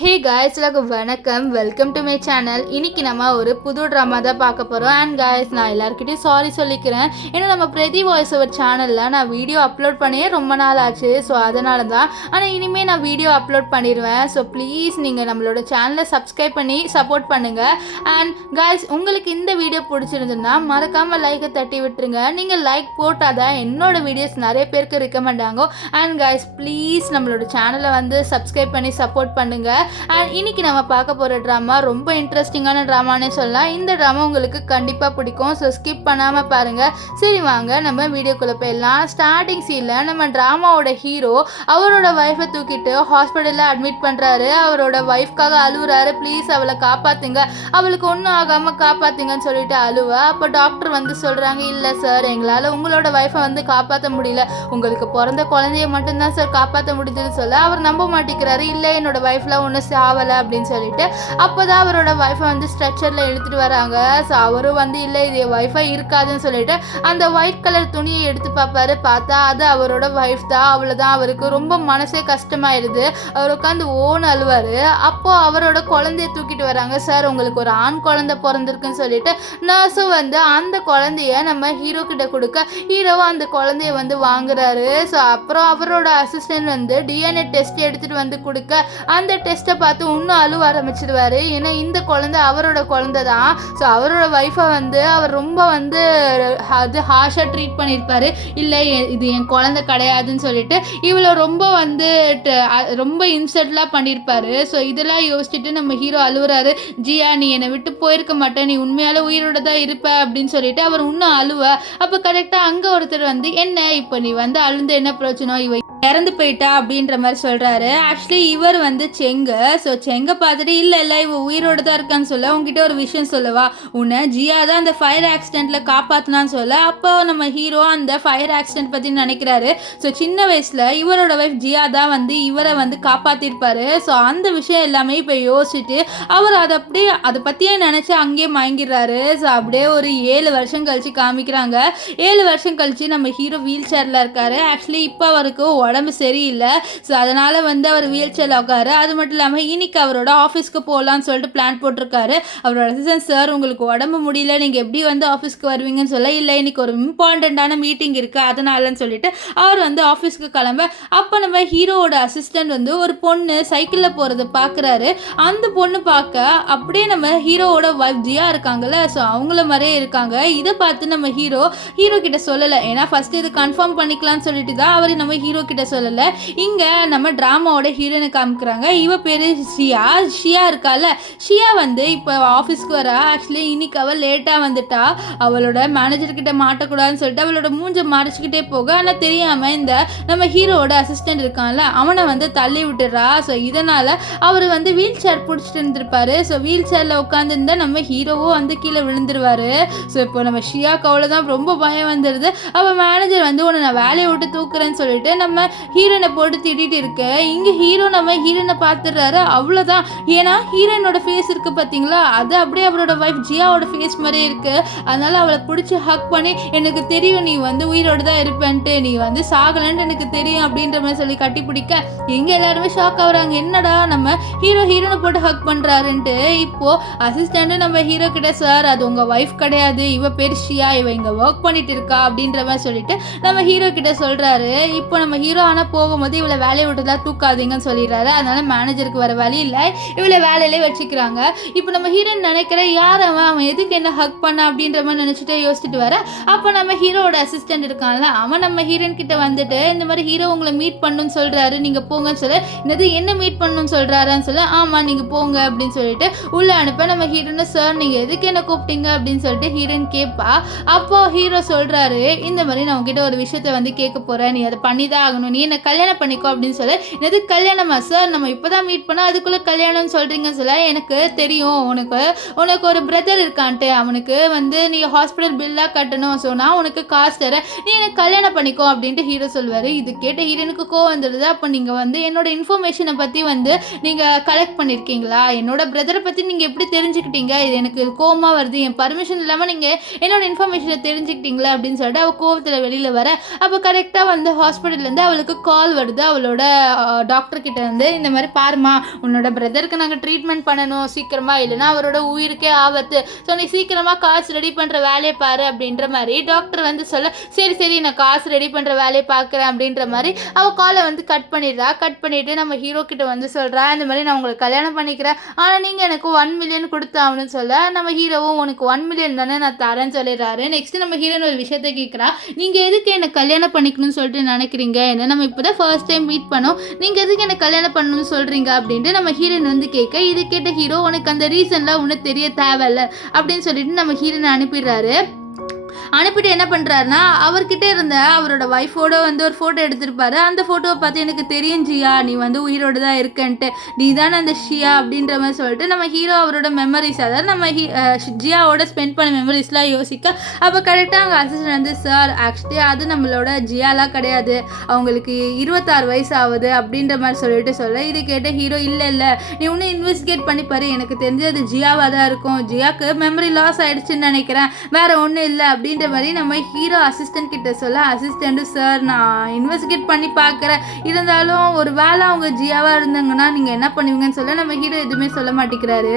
Hey guys எல்லாருக்கும் வணக்கம். Welcome to my channel. இன்னைக்கு நம்ம ஒரு புது ட்ராமா தான் பார்க்க போகிறோம். அண்ட் காய்ஸ், நான் எல்லாருக்கிட்டையும் சாரி சொல்லிக்கிறேன். ஏன்னா நம்ம பிரதி வாய்ஸ் ஓவர் சேனலில் நான் வீடியோ அப்லோட் பண்ணியே ரொம்ப நாள் ஆச்சு. ஸோ அதனால தான். ஆனால் இனிமேல் நான் வீடியோ அப்லோட் பண்ணிடுவேன். ஸோ ப்ளீஸ் நீங்கள் நம்மளோட சேனலை சப்ஸ்கிரைப் பண்ணி சப்போர்ட் பண்ணுங்கள். அண்ட் காய்ஸ், உங்களுக்கு இந்த வீடியோ பிடிச்சிருந்துன்னா மறக்காமல் லைக்கை தட்டி விட்டுருங்க. நீங்கள் லைக் போட்டால் தான் என்னோட வீடியோஸ் நிறைய பேருக்கு ரெக்கமெண்ட் ஆகும். அண்ட் காய்ஸ், ப்ளீஸ் நம்மளோட சேனலை வந்து சப்ஸ்கிரைப் பண்ணி சப்போர்ட் பண்ணுங்கள். அண்ட் இன்னைக்கு நம்ம பார்க்க போகிற ட்ராமா ரொம்ப இன்ட்ரெஸ்டிங்கான ட்ராமானே சொல்லலாம். இந்த ட்ராமா உங்களுக்கு கண்டிப்பாக பிடிக்கும். ஸோ ஸ்கிப் பண்ணாமல் பாருங்கள். சரி வாங்க நம்ம வீடியோக்குள்ளே போயிடலாம். ஸ்டார்டிங் சீனில் நம்ம ட்ராமாவோட ஹீரோ அவரோட ஒய்ஃபை தூக்கிட்டு ஹாஸ்பிட்டலில் அட்மிட் பண்ணுறாரு. அவரோட ஒய்ஃப்காக அழுகுறாரு. ப்ளீஸ் அவளை காப்பாற்றுங்க, அவளுக்கு ஒன்றும் ஆகாமல் காப்பாற்றுங்கன்னு சொல்லிட்டு அழுவா. அப்போ டாக்டர் வந்து சொல்கிறாங்க, இல்லை சார், எங்களால் உங்களோட ஒய்ஃபை வந்து காப்பாற்ற முடியல, உங்களுக்கு பிறந்த குழந்தைய மட்டும்தான் சார் காப்பாற்ற முடியுதுன்னு சொல்ல அவர் நம்ப மாட்டேங்கிறாரு. இல்லை, என்னோட ஒய்ஃப்லாம் ஒன்றும் சாவலை அப்படின்னு சொல்லிட்டு அப்போதான் அவரோட ஒய்ஃபை வந்து ஸ்ட்ரெச்சரில் இழுத்துட்டு வராங்க. ஸோ அவரும் வந்து இல்லை, இது ஒய்ஃபை இருக்காதுன்னு சொல்லிட்டு அந்த ஒயிட் கலர் துணியை எடுத்து பார்ப்பாரு. பார்த்தா அது அவரோட ஒய்ஃப் தான். அவ்வளோதான், அவருக்கு ரொம்ப மனசே கஷ்டமாயிடுது. அவர் உட்காந்து ஓன்னு அழுவார். அப்போது அவரோட குழந்தைய தூக்கிட்டு வராங்க. சார், உங்களுக்கு ஒரு ஆண் குழந்தை பிறந்திருக்குன்னு சொல்லிட்டு நர்ஸும் வந்து அந்த குழந்தைய நம்ம ஹீரோ கிட்ட கொடுக்க ஹீரோவும் அந்த குழந்தைய வந்து வாங்குறாரு. ஸோ அப்புறம் அவரோட அசிஸ்டன்ட் வந்து டிஎன்ஏ டெஸ்ட் எடுத்துகிட்டு வந்து கொடுக்க அந்த டெஸ்ட்டை பார்த்து இன்னும் அழுவ ஆரம்பிச்சிடுவார். ஏன்னா இந்த குழந்தை அவரோட குழந்தை தான். ஸோ அவரோட ஒய்ஃபை வந்து அவர் ரொம்ப வந்து அது ஹார்ஷாக ட்ரீட் பண்ணியிருப்பார். இல்லை, இது என் குழந்தை கிடையாதுன்னு சொல்லிட்டு இவ்வளோ ரொம்ப வந்து ரொம்ப இன்சல்ட்லாம் பண்ணியிருப்பார். ஸோ இதெல்லாம் யோசிச்சுட்டு நம்ம ஹீரோ அழுவுறாரு. ஜியா, நீ என்னை விட்டு போயிருக்க மாட்டேன், நீ உண்மையால உயிரோட தான் இருப்ப அப்படின்னு சொல்லிட்டு அவர் இன்னும் அழுவ. அப்போ கரெக்டாக அங்கே ஒருத்தர் வந்து, என்ன இப்போ நீ வந்து அழுந்து என்ன பிரச்சனை, இவ இறந்து போயிட்டா அப்படின்ற மாதிரி சொல்கிறாரு. ஆக்சுவலி இவர் வந்து செங்க. ஸோ செங்கை பார்த்துட்டு, இல்லை இல்லை, இவ உயிரோடு தான் இருக்கான்னு சொல்ல, உங்ககிட்ட ஒரு விஷயம் சொல்லவா, உன்னை ஜியா தான் அந்த ஃபயர் ஆக்சிடெண்ட்டில் காப்பாற்றினான்னு சொல்ல அப்போ நம்ம ஹீரோ அந்த ஃபயர் ஆக்சிடெண்ட் பற்றி நினைக்கிறாரு. ஸோ சின்ன வயசில் இவரோட ஒய்ஃப் ஜியா தான் வந்து இவரை வந்து காப்பாற்றிருப்பாரு. ஸோ அந்த விஷயம் எல்லாமே இப்போ யோசிச்சுட்டு அவர் அதை பற்றியே நினச்சி அங்கேயே மயங்கிடுறாரு. ஸோ அப்படியே ஒரு 7 வருஷம் கழிச்சு காமிக்கிறாங்க. 7 வருஷம் கழிச்சு நம்ம ஹீரோ வீல் சேரில் இருக்காரு. ஆக்சுவலி இப்போ அவருக்கு உடம்பு சரியில்லை. ஸோ அதனால் வந்து அவர் வீல் சேரில் உட்காரு. அது மட்டும் இல்லாமல் இன்னைக்கு அவரோட ஆஃபீஸ்க்கு போகலான்னு சொல்லிட்டு பிளான் போட்டிருக்காரு. அவரோட அசிஸ்டன்ட், சார், உங்களுக்கு உடம்பு முடியல, நீங்கள் எப்படி வந்து ஆஃபீஸ்க்கு வருவீங்கன்னு சொல்ல, இல்லை இன்னைக்கு ஒரு இம்பார்ட்டண்ட்டான மீட்டிங் இருக்குது அதனாலன்னு சொல்லிட்டு அவர் வந்து ஆஃபீஸ்க்கு கிளம்ப அப்போ நம்ம ஹீரோவோட அசிஸ்டன்ட் வந்து ஒரு பொண்ணு சைக்கிளில் போகிறத பார்க்குறாரு. அந்த பொண்ணு பார்க்க அப்படியே நம்ம ஹீரோவோட ஒய்ஃப் ஜியா இருக்காங்கல்ல, ஸோ அவங்கள மாதிரியே இருக்காங்க. இதை பார்த்து நம்ம ஹீரோ கிட்ட சொல்லலை. ஏன்னா ஃபஸ்ட்டு இது கன்ஃபார்ம் பண்ணிக்கலாம்னு சொல்லிட்டு தான் அவர் நம்ம ஹீரோ கிட்ட சொல்லலை. இங்கே நம்ம ட்ராமாவோட ஹீரோனை காமிக்கிறாங்க. இவ பேர் ஷியா இருக்கால. ஷியா வந்து இப்போ ஆஃபீஸ்க்கு வர. ஆக்சுவலி இன்னைக்கு அவள் லேட்டாக வந்துட்டா. அவளோட மேனேஜர்கிட்ட மாட்டக்கூடாதுன்னு சொல்லிட்டு அவளோட மூஞ்சை மறைச்சிக்கிட்டே போக, ஆனால் தெரியாமல் இந்த நம்ம ஹீரோவோட அசிஸ்டன்ட் இருக்கான்ல, அவனை வந்து தள்ளி விட்டுறா. ஸோ இதனால் அவர் வந்து வீல் சேர் பிடிச்சிட்டு இருந்திருப்பாரு. ஸோ வீல் சேரில் உட்காந்துருந்தா நம்ம ஹீரோவும் வந்து கீழே விழுந்துருவார். ஸோ இப்போ நம்ம ஷியாக்கு அவ்வளோதான் ரொம்ப பயம் வந்துடுது. அவள் மேனேஜர் வந்து உன்னை நான் வேலையை விட்டு தூக்குறேன்னு சொல்லிட்டு நம்ம ஹீரோனை போட்டு திட்டிட்டு இருக்கு. இங்கே ஹீரோ நம்ம ஹீரோனை பார்த்துடுறாரு. அவ்வளோதான். ஏன்னா ஹீரோனோட ஃபேஸ் இருக்குது பார்த்தீங்களா, அது அப்படியே அவரோட ஒய்ஃப் ஜியாவோட ஃபேஸ் மாதிரியே இருக்குது. அதனால் அவளை பிடிச்சி ஹக் பண்ணி, எனக்கு தெரியும் நீ வந்து உயிரோடு தான் இருப்பேன்ட்டு, நீ வந்து சாகலன்ட்டு எனக்கு தெரியும் அப்படின்ற மாதிரி சொல்லி கட்டி பிடிக்க எங்கே எல்லாருமே ஷாக் ஆகுறாங்க. என்னடா நம்ம ஹீரோனை போட்டு ஹக் பண்ணுறாருன்ட்டு. இப்போது அசிஸ்டண்ட்டு நம்ம ஹீரோ கிட்ட, சார், அது உங்கள் ஒய்ஃப் கிடையாது, இவ பேர் ஷியா, இவ இங்கே ஒர்க் பண்ணிட்டு இருக்கா அப்படின்ற மாதிரி சொல்லிட்டு நம்ம ஹீரோ கிட்ட சொல்கிறாரு. இப்போ நம்ம ஹீரோ ஆனால் போகும்போது இவளை வேலையை விட்டுதான் தூக்காதீங்கன்னு சொல்லிடுறாரு. அதனால மேனேஜருக்கு வர வழி இல்லை, இவளை வேலையிலே வச்சுக்கிறாங்க. இப்போ நம்ம ஹீரோயின் நினைக்கிற, யார் அவன் எதுக்கு என்ன ஹக் பண்ண அப்படின்ற மாதிரி நினச்சிட்டு யோசிச்சுட்டு வர. அப்போ நம்ம ஹீரோவோட அசிஸ்டன்ட் இருக்கான்ல, அவன் நம்ம ஹீரோயின் கிட்ட வந்துட்டு, இந்த மாதிரி ஹீரோ உங்களை மீட் பண்ணணும்னு சொல்கிறாரு, நீங்கள் போங்கன்னு சொல்ல, என்னது என்ன மீட் பண்ணணும்னு சொல்கிறாருன்னு சொல்ல, ஆமாம் நீங்கள் போங்க அப்படின்னு சொல்லிட்டு உள்ளே அனுப்ப நம்ம ஹீரோன்னு, சார் நீங்கள் எதுக்கு என்ன கூப்பிட்டீங்க அப்படின்னு சொல்லிட்டு ஹீரோயின் கேட்பா. அப்போ ஹீரோ சொல்கிறாரு, இந்த மாதிரி நான் உங்ககிட்ட ஒரு விஷயத்தை வந்து கேட்க போகிறேன், நீ அதை பண்ணி தான் ஆகணும், நீ என்ன கல்யாணம் பண்ணிக்கோ அப்படின்னு சொல்ல, என்னது கல்யாணமா சார், நம்ம இப்போ தான் மீட் பண்ணால் அதுக்குள்ளே கல்யாணம்னு சொல்கிறீங்கன்னு சொல்ல, எனக்கு தெரியும் உனக்கு ஒரு பிரதர் இருக்கான்ட்டு, அவனுக்கு வந்து நீ ஹாஸ்பிட்டல் பில்லாக கட்டணும், ஸோ நான் உனக்கு காசு தரேன், நீ எனக்கு கல்யாணம் பண்ணிக்கோ அப்படின்ட்டு ஹீரோ சொல்வார். இது கேட்ட ஹீரோனுக்கு கோவம் வந்துடுது. அப்போ நீங்கள் வந்து என்னோட இன்ஃபர்மேஷனை பற்றி வந்து நீங்கள் கலெக்ட் பண்ணியிருக்கீங்களா, என்னோட பிரதரை பற்றி நீங்கள் எப்படி தெரிஞ்சுக்கிட்டீங்க, இது எனக்கு கோவமாக வருது, என் பர்மிஷன் இல்லாமல் நீங்கள் என்னோட இன்ஃபர்மேஷனை தெரிஞ்சுக்கிட்டீங்களா அப்படின்னு சொல்லிட்டு அவள் கோவத்தில் வெளியில் வர. அப்போ கரெக்டாக வந்து ஹாஸ்பிட்டல்லேருந்து அவளுக்கு கால் வருது. அவளோட டாக்டர் கிட்ட வந்து, இந்த மாதிரி பாருமா, சீக்கிரமா உன்னோட பிரதருக்கு நாங்கள் ட்ரீட்மெண்ட் பண்ணணும் சீக்கிரமா, இல்லைன்னா அவரோட உயிருக்கே ஆபத்து. ஸோ நீ சீக்கிரமாக காசு ரெடி பண்ணுற வேலையை பாரு அப்படின்ற மாதிரி டாக்டர் வந்து சொல்ல, சரி சரி நான் காசு ரெடி பண்ணுற வேலையை பார்க்குறேன் அப்படின்ற மாதிரி அவள் காலை வந்து கட் பண்ணிடுறா. கட் பண்ணிவிட்டு நம்ம ஹீரோ கிட்ட வந்து சொல்கிறா, இந்த மாதிரி நான் உங்களுக்கு கல்யாணம் பண்ணிக்கிறேன், ஆனால் நீங்கள் எனக்கு 1 மில்லியன் கொடுத்தாங்கன்னு சொல்ல, நம்ம ஹீரோவும் உனக்கு 1 மில்லியன் தானே நான் தரேன்னு சொல்லிடுறாரு. நெக்ஸ்ட் நம்ம ஹீரோயின் ஒரு விஷயத்தை கேட்குறா, நீங்கள் எதுக்கு என்னை கல்யாணம் பண்ணிக்கணும்னு சொல்லிட்டு நினைக்கிறீங்க, என்ன நம்ம இப்போ தான் ஃபர்ஸ்ட் டைம் மீட் பண்ணோம், நீங்கள் எதுக்கு என்னை கல்யாணம் பண்ணணும்னு சொல்கிறீங்க அப்படின்ட்டு நம்ம ஹீரோயின் வந்து கேட்க, இது கேட்ட ஹீரோ உனக்கு அந்த ரீசன்லாம் ஒன்றும் தெரிய தேவையில்ல அப்படின்னு சொல்லிட்டு நம்ம ஹீரோனை அனுப்பிடுறாரு. அனுப்பிட்டு என்ன பண்ணுறாருனா, அவர்கிட்ட இருந்த அவரோட ஒய்ஃபோட வந்து ஒரு ஃபோட்டோ எடுத்திருப்பாரு. அந்த ஃபோட்டோவை பார்த்து எனக்கு தெரியும் ஜியா, நீ வந்து உயிரோடு தான் இருக்கன்ட்டு, நீ தானே அந்த ஷியா அப்படின்ற மாதிரி சொல்லிட்டு நம்ம ஹீரோ அவரோட மெமரிஸ், அதாவது நம்ம ஜியாவோட ஸ்பெண்ட் பண்ண மெமரிஸ்லாம் யோசிக்க, அப்போ கரெக்டாக அங்கே அசிஸ்டன்ட் வந்து, சார் ஆக்சுவலி அது நம்மளோட ஜியாலாம் கிடையாது, அவங்களுக்கு 26 வயசு ஆகுது அப்படின்ற மாதிரி சொல்லிட்டு சொல்ல, இது கேட்ட ஹீரோ, இல்லை இல்லை நீ இன்னும் இன்வெஸ்டிகேட் பண்ணிப்பாரு, எனக்கு தெரிஞ்சது ஜியாவாக தான் இருக்கும், ஜியாவுக்கு மெமரி லாஸ் ஆகிடுச்சுன்னு நினைக்கிறேன், வேறு ஒன்றும் இல்லை அப்படின்ற மாதிரி நம்ம ஹீரோ அசிஸ்டன்ட் கிட்ட சொல்ல, அசிஸ்டண்ட் சார் நான் இன்வெஸ்டிகேட் பண்ணி பார்க்குறேன், இருந்தாலும் ஒரு வேளை அவங்க ஜியாவாக இருந்தாங்கன்னா நீங்கள் என்ன பண்ணுவீங்கன்னு சொல்ல, நம்ம ஹீரோ எதுவுமே சொல்ல மாட்டேங்கிறாரு.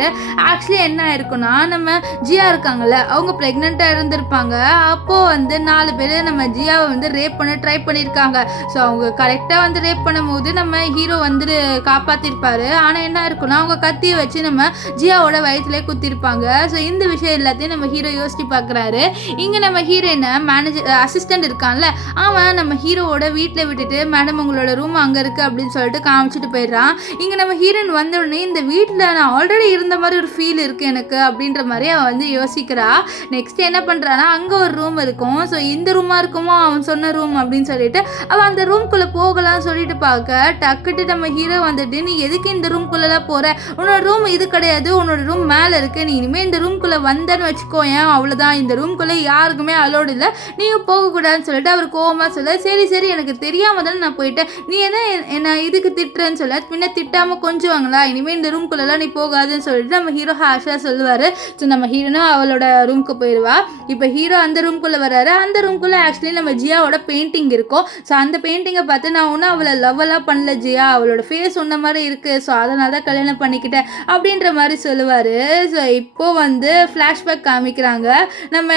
ஆக்சுவலி என்ன ஆயிருக்குன்னா, நம்ம ஜியா இருக்காங்கல்ல அவங்க ப்ரெக்னெண்ட்டாக இருந்திருப்பாங்க. அப்போது வந்து 4 பேர் நம்ம ஜியாவை வந்து ரேப் பண்ண ட்ரை பண்ணியிருக்காங்க. ஸோ அவங்க கரெக்டாக வந்து ரேப் பண்ணும்போது நம்ம ஹீரோ வந்து காப்பாற்றிருப்பாரு. ஆனால் என்ன இருக்குன்னா, அவங்க கத்தியை வச்சு நம்ம ஜியாவோட வயிற்றுலேயே குத்திருப்பாங்க. ஸோ இந்த விஷயம் எல்லாத்தையும் நம்ம ஹீரோ யோசிச்சு பார்க்குறாரு. இங்கே நம்ம ஹீரோயினை மேனேஜர் அசிஸ்டன்ட் இருக்கான்ல, அவன் நம்ம ஹீரோவோட வீட்டில் விட்டுட்டு, மேடம் உங்களோட ரூம் அங்கே இருக்குது அப்படின்னு சொல்லிட்டு காமிச்சிட்டு போயிடுறான். இங்கே நம்ம ஹீரோயின் வந்த உடனே, இந்த வீட்டில் நான் ஆல்ரெடி இருந்த மாதிரி ஒரு ஃபீல் இருக்குது எனக்கு அப்படின்ற மாதிரி அவன் வந்து யோசிக்கிறா. நெக்ஸ்ட் என்ன பண்ணுறான்னா, அங்கே ஒரு ரூம் இருக்கும். ஸோ இந்த ரூமாக இருக்குமோ அவன் சொன்ன ரூம் அப்படின்னு சொல்லிட்டு அவன் அந்த ரூம்குள்ளே போகலாம்னு சொல்லிட்டு பார்க்க, டக்குட்டு நம்ம ஹீரோ வந்துட்டு, நீ எதுக்கு இந்த ரூம்குள்ளெல்லாம் போகிற, உன்னோட ரூம் இது கிடையாது, உன்னோட ரூம் மேலே இருக்குது, நீ இனிமேல் இந்த ரூம்குள்ளே வந்தேன்னு வச்சுக்கோ, ஏன் அவ்வளோதான், இந்த ரூம்குள்ளே யாருக்குமே அலோடு இல்லை, நீயும் போகக்கூடாதுன்னு சொல்லிட்டு அவர் கோவமாக சொல்ல, சரி சரி எனக்கு தெரியாமல் தானே நான் போயிட்டேன், நீ என்ன இதுக்கு திட்டுறேன்னு சொல்ல, பின்ன திட்டாமல் கொஞ்சுவாங்களா, இனிமேல் இந்த ரூம்குள்ளெல்லாம் நீ போகாதுன்னு சொல்லிட்டு நம்ம ஹீரோ ஹாஷாக சொல்லுவார். ஸோ நம்ம ஹீரோனும் அவளோட ரூமுக்கு போயிடுவா. இப்போ ஹீரோ அந்த ரூம்குள்ளே வராரு. அந்த ரூம்குள்ளே ஆக்சுவலி நம்ம ஜியாவோட பெயிண்டிங் இருக்கும். ஸோ அந்த பெயிண்டிங்கை பார்த்து, நான் ஒன்றும் அவளை லவ்வெல்லாம் பண்ணல ஜியா, அவளோட ஃபேஸ் ஒன்ன மாதிரி இருக்குது, ஸோ அதனால தான் கல்யாணம் பண்ணிக்கிட்டேன் அப்படின்ற மாதிரி சொல்லுவார். ஸோ இப்போது வந்து ஃப்ளாஷ்பேக் காமிக்கிறாங்க. நம்ம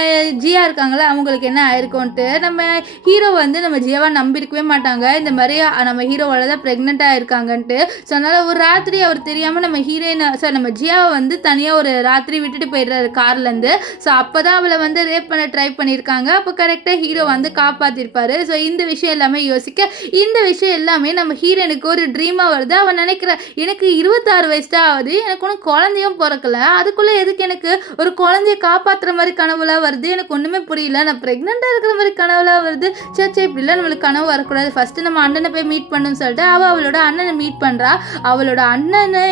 ஜியா இருக்காங்களா அவங்களுக்கு என்ன ஆயிருக்கும்ன்ட்டு. நம்ம ஹீரோ வந்து நம்ம ஜியாவை நம்பியிருக்கவே மாட்டாங்க, இந்த மாதிரி நம்ம ஹீரோவோட தான் ப்ரெக்னெண்ட்டாக இருக்காங்கன்ட்டு. ஸோ அதனால் ஒரு ராத்திரி அவர் தெரியாமல் நம்ம ஹீரோயினை சார் நம்ம ஜியாவை வந்து தனியாக ஒரு ராத்திரி விட்டுட்டு போயிடுறாரு கார்லேருந்து. ஸோ அப்போ தான் அவளை வந்து ரேப் பண்ண ட்ரை பண்ணியிருக்காங்க. அப்போ கரெக்டாக ஹீரோ வந்து காப்பாற்றிருப்பாரு. ஸோ இந்த விஷயம் எல்லாமே யோசிக்க, இந்த விஷயம் எல்லாமே நம்ம ஹீரோனுக்கு ஒரு ட்ரீமாக வருது. அவன் நினைக்கிற, எனக்கு 26 வயசு தான் ஆகுது, எனக்கு ஒன்றும் குழந்தையும் பிறக்கல, அதுக்குள்ளே எதுக்கு எனக்கு ஒரு குழந்தைய காப்பாற்றுற மாதிரி கனவுலாம் வருது, எனக்கு ஒன்றுமே புரியல, நான் ப்ரெக்னெண்ட்டாக இருக்கிற மாதிரி கனவுலாம் வருது, சே இப்படிலாம் நம்மளுக்கு கனவு வரக்கூடாது, ஃபஸ்ட்டு நம்ம அண்ணனை போய் மீட் பண்ணணும்னு சொல்லிட்டு அவளோட அண்ணனை மீட் பண்ணுறா. அவளோட அண்ணனை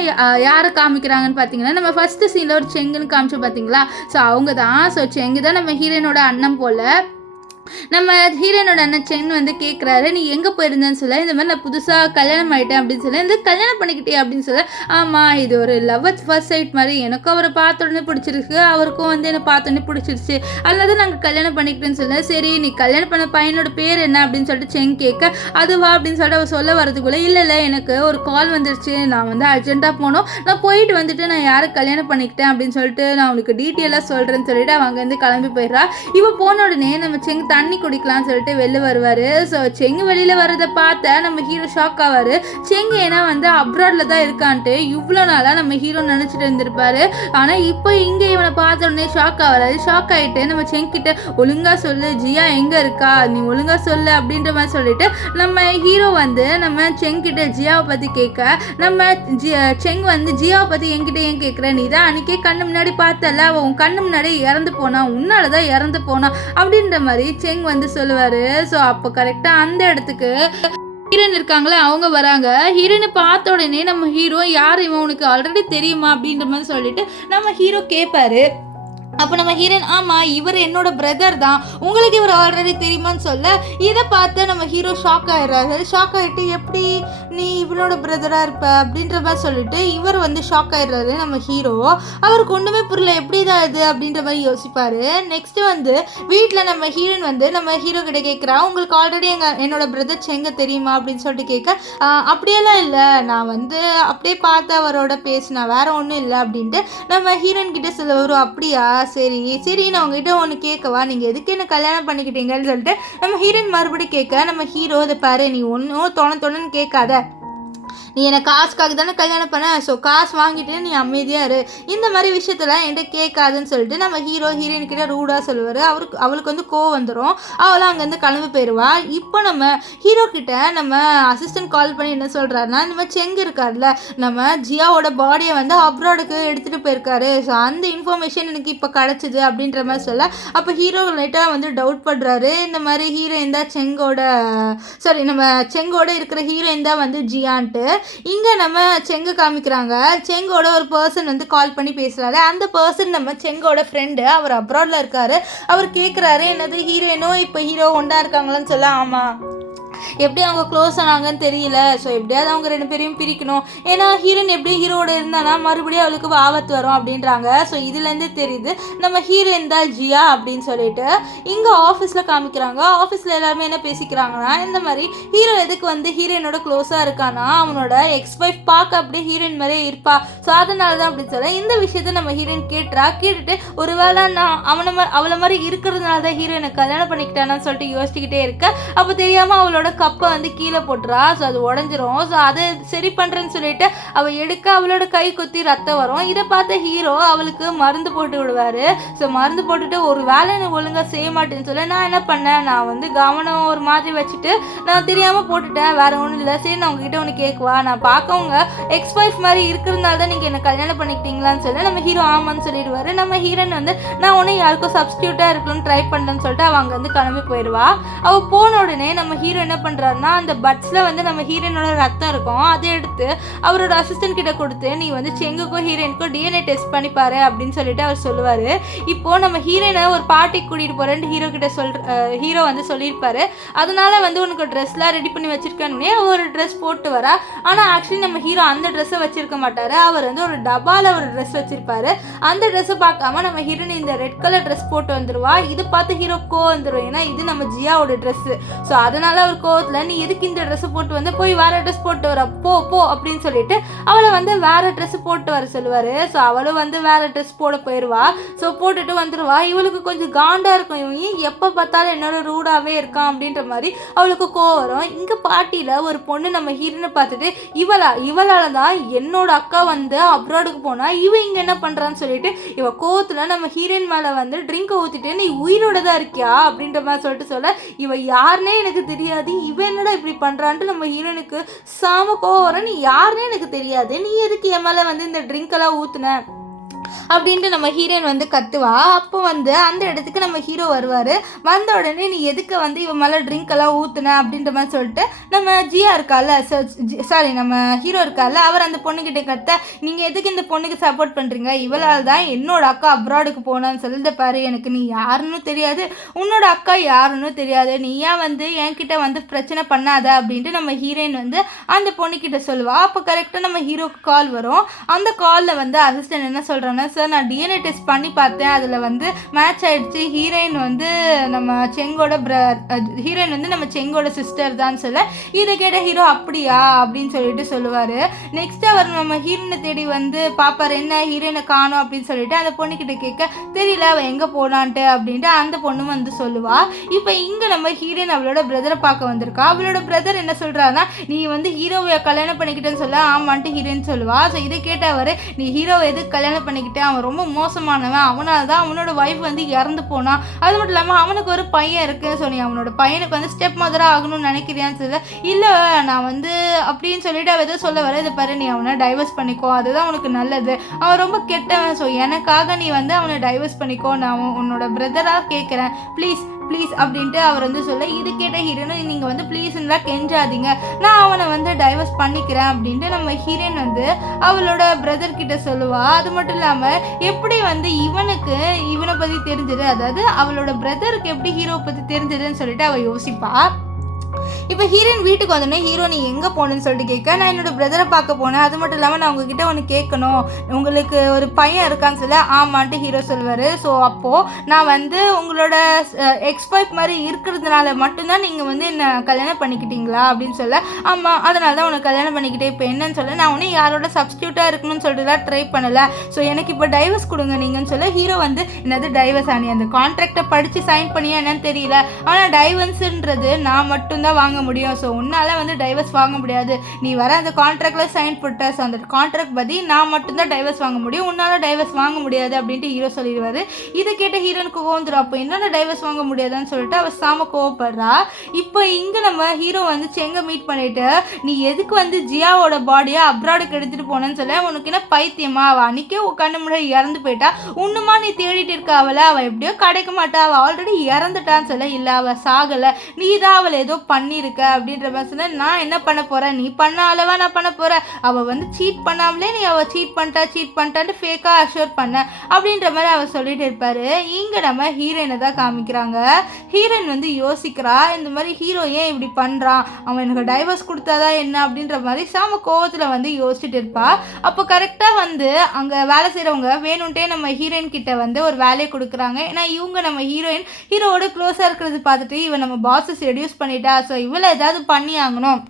யாரை காமிக்கிறாங்கன்னு பார்த்தீங்கன்னா, நம்ம ஃபஸ்ட்டு சீனில் ஒரு செங்குன்னு காமிச்சு பார்த்தீங்களா, ஸோ அவங்க தான். ஸோ செங்கு தான் நம்ம ஹீரோயினோட அண்ணன் போல். நம்ம ஹீரோனோட அண்ணன் சென் வந்து கேட்குறாரு, நீ எங்கே போயிருந்தேன்னு சொல்ல, இந்த மாதிரி நான் புதுசாக கல்யாணம் ஆகிட்டேன் அப்படின்னு சொல்ல, இந்த கல்யாணம் பண்ணிக்கிட்டே அப்படின்னு சொல்ல, ஆமாம் இது ஒரு லவ் அட் ஃபர்ஸ்ட் சைட் மாதிரி, எனக்கும் அவரை பார்த்த உடனே பிடிச்சிருக்கு, அவருக்கும் வந்து என்னை பார்த்த உடனே பிடிச்சிருச்சு, அதனால நாங்கள் கல்யாணம் பண்ணிக்கிட்டேன்னு சொல்ல, சரி நீ கல்யாணம் பண்ண பையனோட பேர் என்ன அப்படின்னு சொல்லிட்டு சென் கேட்க, அதுவா அப்படின்னு சொல்லிட்டு அவர் சொல்ல வரதுக்குள்ளே, இல்லை எனக்கு ஒரு கால் வந்துருச்சு, நான் வந்து அர்ஜென்ட்டாக போனோம், நான் போயிட்டு வந்துட்டு நான் யாரை கல்யாணம் பண்ணிக்கிட்டேன் அப்படின்னு சொல்லிட்டு நான் உனக்கு டீட்டெயிலாக சொல்கிறேன்னு சொல்லிட்டு அவங்க வந்து கிளம்பி போயிடுறா. இவ போன உடனே நம்ம செங் தண்ணி குடிக்கலாம்னு சொல்லிட்டு வெளில வருவார். ஸோ செங்கு வெளியில் வரதை பார்த்த நம்ம ஹீரோ ஷாக் ஆவார். செங்கு ஏன்னா வந்து அப்ராடில் தான் இருக்கான்ட்டு இவ்வளோ நாளாக நம்ம ஹீரோ நினச்சிட்டு இருந்திருப்பாரு. ஆனால் இப்போ இங்கே இவனை பார்த்த உடனே ஷாக் ஆகிறாரு. ஷாக் ஆகிட்டு நம்ம செங்கிட்ட ஒழுங்காக சொல்லு ஜியா எங்கே இருக்கா, நீ ஒழுங்காக சொல்லு அப்படின்ற மாதிரி சொல்லிட்டு நம்ம ஹீரோ வந்து நம்ம செங்கிட்ட ஜியாவை பற்றி கேட்க, நம்ம செங் வந்து ஜியாவை பற்றி என்கிட்ட ஏன் கேட்குற, நீ தான் அன்றைக்கே கண்ணு முன்னாடி பார்த்தல, அவன் கண்ணு முன்னாடி இறந்து போனா, உன்னால தான் இறந்து போனா அப்படின்ற மாதிரி செங் வந்து சொல்லுவார். ஸோ அப்போ கரெக்டாக அந்த இடத்துக்கு ஹீரோயின் இருக்காங்களே அவங்க வராங்க. ஹீரோயினை பார்த்த உடனே நம்ம ஹீரோ, யார் இவன் உனக்கு ஆல்ரெடி தெரியுமா அப்படின்ற மாதிரி சொல்லிட்டு நம்ம ஹீரோ கேட்பாரு. அப்போ நம்ம ஹீரோயின் ஆமாம் இவர் என்னோட பிரதர் தான், உங்களுக்கு இவர் ஆல்ரெடி தெரியுமான்னு சொல்ல இதை பார்த்து நம்ம ஹீரோ ஷாக் ஆகிடுறாரு. ஷாக் ஆகிட்டு எப்படி நீ இவனோட பிரதராக இருப்ப அப்படின்ற மாதிரி சொல்லிட்டு இவர் வந்து ஷாக் ஆகிடுறாரு. நம்ம ஹீரோ அவருக்கு ஒன்றுமே புரியல, எப்படி தான் இது அப்படின்ற மாதிரி யோசிப்பார். நெக்ஸ்ட்டு வந்து வீட்டில் நம்ம ஹீரோயின் வந்து நம்ம ஹீரோ கிட்ட கேட்குறா, உங்களுக்கு ஆல்ரெடி என்னோட பிரதர் செங்க தெரியுமா அப்படின்னு சொல்லிட்டு கேட்க, அப்படியெல்லாம் இல்லை, நான் வந்து அப்படியே பார்த்து அவரோட பேசினேன், வேற ஒன்றும் இல்லை அப்படின்ட்டு நம்ம ஹீரோயின் கிட்ட சொல்ல வரும். அப்படியா, சரி நான் உங்ககிட்ட ஒன்று கேட்கவா, நீங்கள் எதுக்கு என்ன கல்யாணம் பண்ணிக்கிட்டீங்கன்னு சொல்லிட்டு நம்ம ஹீரோயின் மறுபடியும் கேட்க, நம்ம ஹீரோ இதை பாரு நீ ஒன்றும் தொணன்னு கேட்காத, நீ என்னை காசுக்காக தானே கல்யாணம் பண்ண, ஸோ காசு வாங்கிட்டு நீ அமைதியாக இரு, இந்த மாதிரி விஷயத்தெல்லாம் என்கிட்ட கேட்காதுன்னு சொல்லிட்டு நம்ம ஹீரோயின் கிட்ட ரூடாக சொல்லுவார். அவளுக்கு வந்து கோவம் வந்துடும், அவளாம் அங்கேருந்து கிளம்பி போயிடுவா. இப்போ நம்ம ஹீரோ கிட்ட நம்ம அசிஸ்டன்ட் கால் பண்ணி என்ன சொல்கிறாருன்னா, இந்த மாதிரி செங்கு இருக்கார்ல நம்ம ஜியாவோட பாடியை வந்து அப்ராடுக்கு எடுத்துகிட்டு போயிருக்காரு, ஸோ அந்த இன்ஃபர்மேஷன் எனக்கு இப்போ கிடச்சிது அப்படின்ற மாதிரி சொல்ல, அப்போ ஹீரோ லைட்டாக வந்து டவுட் பண்ணுறாரு. இந்த மாதிரி ஹீரோயின் தான் நம்ம செங்கோட இருக்கிற ஹீரோயின் தான் வந்து ஜியான்ட்டு. இங்கே நம்ம செங்கு காமிக்கிறாங்க. செங்கோட ஒரு பர்சன் வந்து கால் பண்ணி பேசுகிறாரு. அந்த பர்சன் நம்ம செங்கோட ஃப்ரெண்டு, அவர் அப்ராடில் இருக்கார். அவர் கேட்குறாரு என்னது ஹீரோயினும் இப்போ ஹீரோ ஒன்றா இருக்காங்களான்னு சொல்ல, ஆமாம் எப்படி அவங்க க்ளோஸ் ஆனாங்கன்னு தெரியல, ஸோ எப்படியாவது அவங்க 2 பேரையும் பிரிக்கணும், ஏன்னா ஹீரோயின் எப்படி ஹீரோட இருந்தானா மறுபடியும் அவளுக்கு ஆபத்து வரும் அப்படின்றாங்க. ஸோ இதுலேருந்தே தெரியுது நம்ம ஹீரோயின் தான் ஜியா அப்படின்னு சொல்லிட்டு. இங்கே ஆஃபீஸில் காமிக்கிறாங்க. ஆஃபீஸில் எல்லாருமே என்ன பேசிக்கிறாங்கன்னா, இந்த மாதிரி ஹீரோ எதுக்கு வந்து ஹீரோயினோட க்ளோஸாக இருக்கானா, அவனோட எக்ஸ்-வைஃப் பார்க்க அப்படியே ஹீரோயின் மாதிரியே இருப்பா, ஸோ அதனால தான் அப்படின்னு சொல்ல இந்த விஷயத்த நம்ம ஹீரோயின் கேட்டுட்டு ஒருவேளை நான் அவளை மாதிரி இருக்கிறதுனால தான் ஹீரோயினை கல்யாணம் பண்ணிக்கிட்டானான்னு சொல்லிட்டு யோசிச்சுக்கிட்டே இருக்க, அப்போ தெரியாமல் அவளோட கப்பை வந்து கீழே போட்டுறா. ஸோ அது உடஞ்சிரும். ஸோ அதை சரி பண்ணுறேன்னு சொல்லிட்டு அவள் எடுக்க அவளோட கை குத்தி ரத்தம் வரும். இதை பார்த்த ஹீரோ அவளுக்கு மருந்து போட்டு விடுவார். ஸோ மருந்து போட்டுட்டு ஒரு வேலை எனக்கு ஒழுங்காக செய்ய மாட்டேன்னு சொல்ல, நான் என்ன பண்ணேன், நான் வந்து கவனம் ஒரு மாதிரி வச்சுட்டு நான் தெரியாமல் போட்டுட்டேன், வேற ஒன்றும் இல்லை, சரி நான் உங்ககிட்ட ஒன்று கேட்குவா, நான் பார்க்கவங்க எக்ஸ்-வைஃப் மாதிரி இருக்கிறதுனால தான் நீங்கள் என்ன கல்யாணம் பண்ணிக்கிட்டீங்களான்னு சொல்ல நம்ம ஹீரோ ஆமான்னு சொல்லிடுவார். நம்ம ஹீரோயின் வந்து நான் ஒன்று யாருக்கும் சப்ஸ்டியூட்டாக இருக்கணும்னு ட்ரை பண்ணுறேன்னு சொல்லிட்டு அவங்க வந்து கிளம்பி போயிடுவா. அவள் போன உடனே நம்ம ஹீரோ என்ன பண்ணுறாருன்னா, அந்த பட்ஸில் வந்து நம்ம ஹீரோயினோட ரத்தம் இருக்கும், அதை எடுத்து அவரோட அசிஸ்டன்ட் கிட்ட கொடுத்து நீ வந்து செங்குக்கும் ஹீரோயினுக்கும் டிஎன்ஏ டெஸ்ட் பண்ணிப்பாரு அப்படின்னு சொல்லிட்டு அவர் சொல்லுவார். இப்போது நம்ம ஹீரோயினை ஒரு பார்ட்டிக்கு கூட்டிகிட்டு போகிறேன்ட்டு ஹீரோ வந்து சொல்லியிருப்பாரு. அதனால வந்து உனக்கு ட்ரெஸ்லாம் ரெடி பண்ணி வச்சிருக்கேன்னே ஒரு ட்ரெஸ் போட்டு வரா. ஆனால் ஆக்சுவலி நம்ம ஹீரோ அந்த ட்ரெஸ்ஸை வச்சிருக்க மாட்டார், அவர் வந்து ஒரு டப்பாவில் ஒரு ட்ரெஸ் வச்சிருப்பாரு. அந்த ட்ரெஸ்ஸை பார்க்காம நம்ம ஹீரோயின் இந்த ரெட் கலர் ட்ரெஸ் போட்டு வந்துடுவா. இது பார்த்து ஹீரோ வந்துடும், ஏன்னா இது நம்ம ஜியாவோட ட்ரெஸ்ஸு. ஸோ அதனால அவர் கோவத்தில் நீ எதுக்கு இந்த ட்ரெஸ்ஸை போட்டு வந்து போய் வேற ட்ரெஸ் போட்டு வர போ அப்படின்னு சொல்லிட்டு அவளை வந்து வேற ட்ரெஸ் போட்டு வர சொல்லுவார். ஸோ அவளும் வந்து வேற ட்ரெஸ் போட போயிடுவா. ஸோ போட்டுட்டு வந்துடுவா. இவளுக்கு கொஞ்சம் காண்டாக இருக்கும், இவன் எப்போ பார்த்தாலும் என்னோட ரூடாகவே இருக்கான் அப்படின்ற மாதிரி அவளுக்கு கோவம் வரும். இங்கே பாட்டியில் ஒரு பொண்ணு நம்ம ஹீரோனை பார்த்துட்டு இவளால தான் என்னோட அக்கா வந்து அப்ராடுக்கு போனால் இவன் இங்கே என்ன பண்ணுறான்னு சொல்லிட்டு இவ கோவத்தில் நம்ம ஹீரோயின் மேலே வந்து ட்ரிங்கை ஊற்றிட்டு நீ உயிரோட தான் இருக்கியா அப்படின்ற மாதிரி சொல்லிட்டு சொல்ல, இவ யாருன்னே எனக்கு தெரியாது, இவன் என்னடா இப்படி பண்ணுறான்ட்டு நம்ம ஹீரோனுக்கு சாம கோவம் வர, நீ யாருன்னே எனக்கு தெரியாது, நீ எதுக்கு என் மேலே வந்து இந்த ட்ரிங்க்கெல்லாம் ஊற்றுன அப்படின்ட்டு நம்ம ஹீரோயின் வந்து கத்துவா. அப்போ வந்து அந்த இடத்துக்கு நம்ம ஹீரோ வருவார். வந்த உடனே நீ எதுக்கு வந்து இவன் மேலே ட்ரிங்க் எல்லாம் ஊற்றுன அப்படின்ற மாதிரி சொல்லிட்டு நம்ம ஜியா இருக்கால நம்ம ஹீரோ இருக்கால அவர் அந்த பொண்ணுக்கிட்ட கத்த, நீங்கள் எதுக்கு இந்த பொண்ணுக்கு சப்போர்ட் பண்ணுறீங்க, இவளால் தான் என்னோட அக்கா அப்ராடுக்கு போனான்னு சொல்லிட்டு பாரு, எனக்கு நீ யாருன்னு தெரியாது, உன்னோட அக்கா யாருன்னு தெரியாது, நீ ஏன் வந்து என்கிட்ட வந்து பிரச்சனை பண்ணாத அப்படின்ட்டு நம்ம ஹீரோயின் வந்து அந்த பொண்ணுக்கிட்ட சொல்லுவா. அப்போ கரெக்டாக நம்ம ஹீரோக்கு கால் வரும். அந்த காலில் வந்து அசிஸ்டன்ட் என்ன சொல்கிறான்னா, சார் நான் டிஎன்ஏ டெஸ்ட் பண்ணி பார்த்தேன், அதில் வந்து மேட்ச் ஆகிடுச்சு, ஹீரோயின் வந்து நம்ம செங்கோட சிஸ்டர் தான் சொல்ல, இதை கேட்ட ஹீரோ அப்படியா அப்படின்னு சொல்லிட்டு சொல்லுவார். நெக்ஸ்ட் அவர் நம்ம ஹீரோயினை தேடி வந்து பார்ப்பார், என்ன ஹீரோயினை காணோம் அப்படின்னு சொல்லிட்டு அந்த பொண்ணுக்கிட்ட கேட்க, தெரியல அவள் எங்கே போனான்ட்டு அப்படின்ட்டு அந்த பொண்ணு வந்து சொல்லுவா. இப்போ இங்கே நம்ம ஹீரோயின் அவளோட பிரதரை பார்க்க வந்திருக்கா. அவளோட பிரதர் என்ன சொல்கிறாருன்னா, நீ வந்து ஹீரோவை கல்யாணம் பண்ணிக்கிட்டேன்னு சொல்ல, ஆமான்ட்டு ஹீரோயின் சொல்லுவா. ஸோ இதை கேட்ட அவர், நீ ஹீரோவை எதுக்கு கல்யாணம் பண்ணிக்கிட்டு, அவன் ரொம்ப மோசமானவன், அவனால தான் அவனோட ஒய்ஃப் வந்து இறந்து போனான், அது மட்டும் இல்லாமல் அவனுக்கு ஒரு பையன் இருக்குன்னு சொன்னி, அவனோட பையனுக்கு வந்து ஸ்டெப் மதராக ஆகணும்னு நினைக்கிறியான்னு சொல்ல, இல்லை நான் வந்து அப்படின்னு சொல்லிட்டு அவள் எதோ சொல்ல வர, இதை பாரு நீ அவனை டைவர்ஸ் பண்ணிக்கோ, அதுதான் உனக்கு நல்லது, அவன் ரொம்ப கெட்டவன், ஸோ எனக்காக நீ வந்து அவனை டைவர்ஸ் பண்ணிக்கோ, நான் உன்னோட பிரதராக கேட்குறேன், ப்ளீஸ் ப்ளீஸ் அப்படின்ட்டு அவர் வந்து சொல்ல, இது கேட்ட ஹீரோயின் நீங்கள் வந்து ப்ளீஸ்லாம் கெஞ்சாதீங்க, நான் அவனை வந்து டைவர்ஸ் பண்ணிக்கிறேன் அப்படின்ட்டு நம்ம ஹீரோயின் வந்து அவளோட பிரதர் கிட்ட சொல்லுவா. அது மட்டும் இல்லாமல் எப்படி வந்து இவனை பற்றி தெரிஞ்சது, அதாவது அவளோட பிரதருக்கு எப்படி ஹீரோவை பற்றி தெரிஞ்சதுன்னு சொல்லிட்டு அவள் யோசிப்பா. இப்போ ஹீரோயின் வீட்டுக்கு வந்தோடனே ஹீரோ நீ எங்கே போகணுன்னு சொல்லிட்டு கேட்க, நான் என்னோடய பிரதரை பார்க்க போனேன், அது மட்டும் இல்லாமல் நான் உங்ககிட்ட ஒன்று கேட்கணும், உங்களுக்கு ஒரு பையன் இருக்கான்னு சொல்ல ஆமான்ட்டு ஹீரோ சொல்வார். ஸோ அப்போது நான் வந்து உங்களோட எக்ஸ்பைஃப் மாதிரி இருக்கிறதுனால மட்டும்தான் நீங்கள் வந்து என்னை கல்யாணம் பண்ணிக்கிட்டீங்களா அப்படின்னு சொல்ல, ஆமாம் அதனால தான் உனக்கு கல்யாணம் பண்ணிக்கிட்டே, இப்போ என்னன்னு சொல்ல, நான் ஒன்றும் யாரோட சப்ஸ்டியூட்டாக இருக்கணும்னு சொல்லிட்டுலாம் ட்ரை பண்ணலை, ஸோ எனக்கு இப்போ டைவர்ஸ் கொடுங்க நீங்கன்னு சொல்ல, ஹீரோ வந்து என்னது டைவர்ஸ் ஆனி அந்த கான்ட்ராக்டை படித்து சைன் பண்ணியா என்னன்னு தெரியல, ஆனால் டைவர்ஸுன்றது நான் மட்டும்தான் வாங்க முடியும், ஸோ உன்னால் வந்து டைவர்ஸ் வாங்க முடியாது, நீ வர அந்த கான்ட்ராக்டில் சைன் போட்ட, ஸோ அந்த கான்ட்ராக்ட் பற்றி நான் மட்டும்தான் டைவர்ஸ் வாங்க முடியும், உன்னால் டைவர்ஸ் வாங்க முடியாது அப்படின்ட்டு ஹீரோ சொல்லிடுவார். இதை கேட்ட ஹீரோனுக்கு கோவந்துடும், அப்போ என்னென்ன டைவர்ஸ் வாங்க முடியாதுன்னு சொல்லிட்டு அவள் சாம கோவப்படுறா. இப்போ இங்கே நம்ம ஹீரோ வந்து செங்க மீட் பண்ணிட்டு, நீ எதுக்கு வந்து ஜியாவோட பாடியை அப்ராடுக்கு எடுத்துகிட்டு போனேன்னு சொல்ல, உனக்கு என்ன பைத்தியமா, அவள் அன்றைக்கே கண்ணு முன்னாடி இறந்து போயிட்டா, இன்னுமா நீ தேடிட்டு இருக்க அவளை, அவள் எப்படியோ கிடைக்க மாட்டா, அவள் ஆல்ரெடி இறந்துட்டான்னு சொல்ல, இல்லை அவள் சாகலை, நீ தான் அவளை ஏதோ பண்ணியிருக்க அப்படின்ற மாதிரி சொன்ன, நான் என்ன பண்ண போகிறேன், நீ பண்ண அளவா நான் பண்ண போகிறேன், அவள் வந்து சீட் பண்ணாமலே நீ அவள் சீட் பண்ணிட்டான்னு ஃபேக்காக அஷ்யூர் பண்ண அப்படின்ற மாதிரி அவள் சொல்லிட்டு இருப்பாரு. இங்கே நம்ம ஹீரோயினை தான் காமிக்கிறாங்க. ஹீரோயின் வந்து யோசிக்கிறா, இந்த மாதிரி ஹீரோ ஏன் இப்படி பண்ணுறான், அவன் எனக்கு டைவர்ஸ் கொடுத்தாதான் என்ன அப்படின்ற மாதிரி சாம கோவத்தில் வந்து யோசிச்சுட்டு இருப்பா. அப்போ கரெக்டாக வந்து அங்கே வேலை செய்கிறவங்க வேணும்ட்டே நம்ம ஹீரோயின் கிட்ட வந்து ஒரு வேலையை கொடுக்குறாங்க. ஏன்னா இவங்க நம்ம ஹீரோவோட க்ளோஸாக இருக்கிறது பார்த்துட்டு இவன் நம்ம பாஸஸ் ரெடியூஸ் பண்ணிட்டா, ஸோ இவளை ஏதாவது பண்ணி ஆகணும்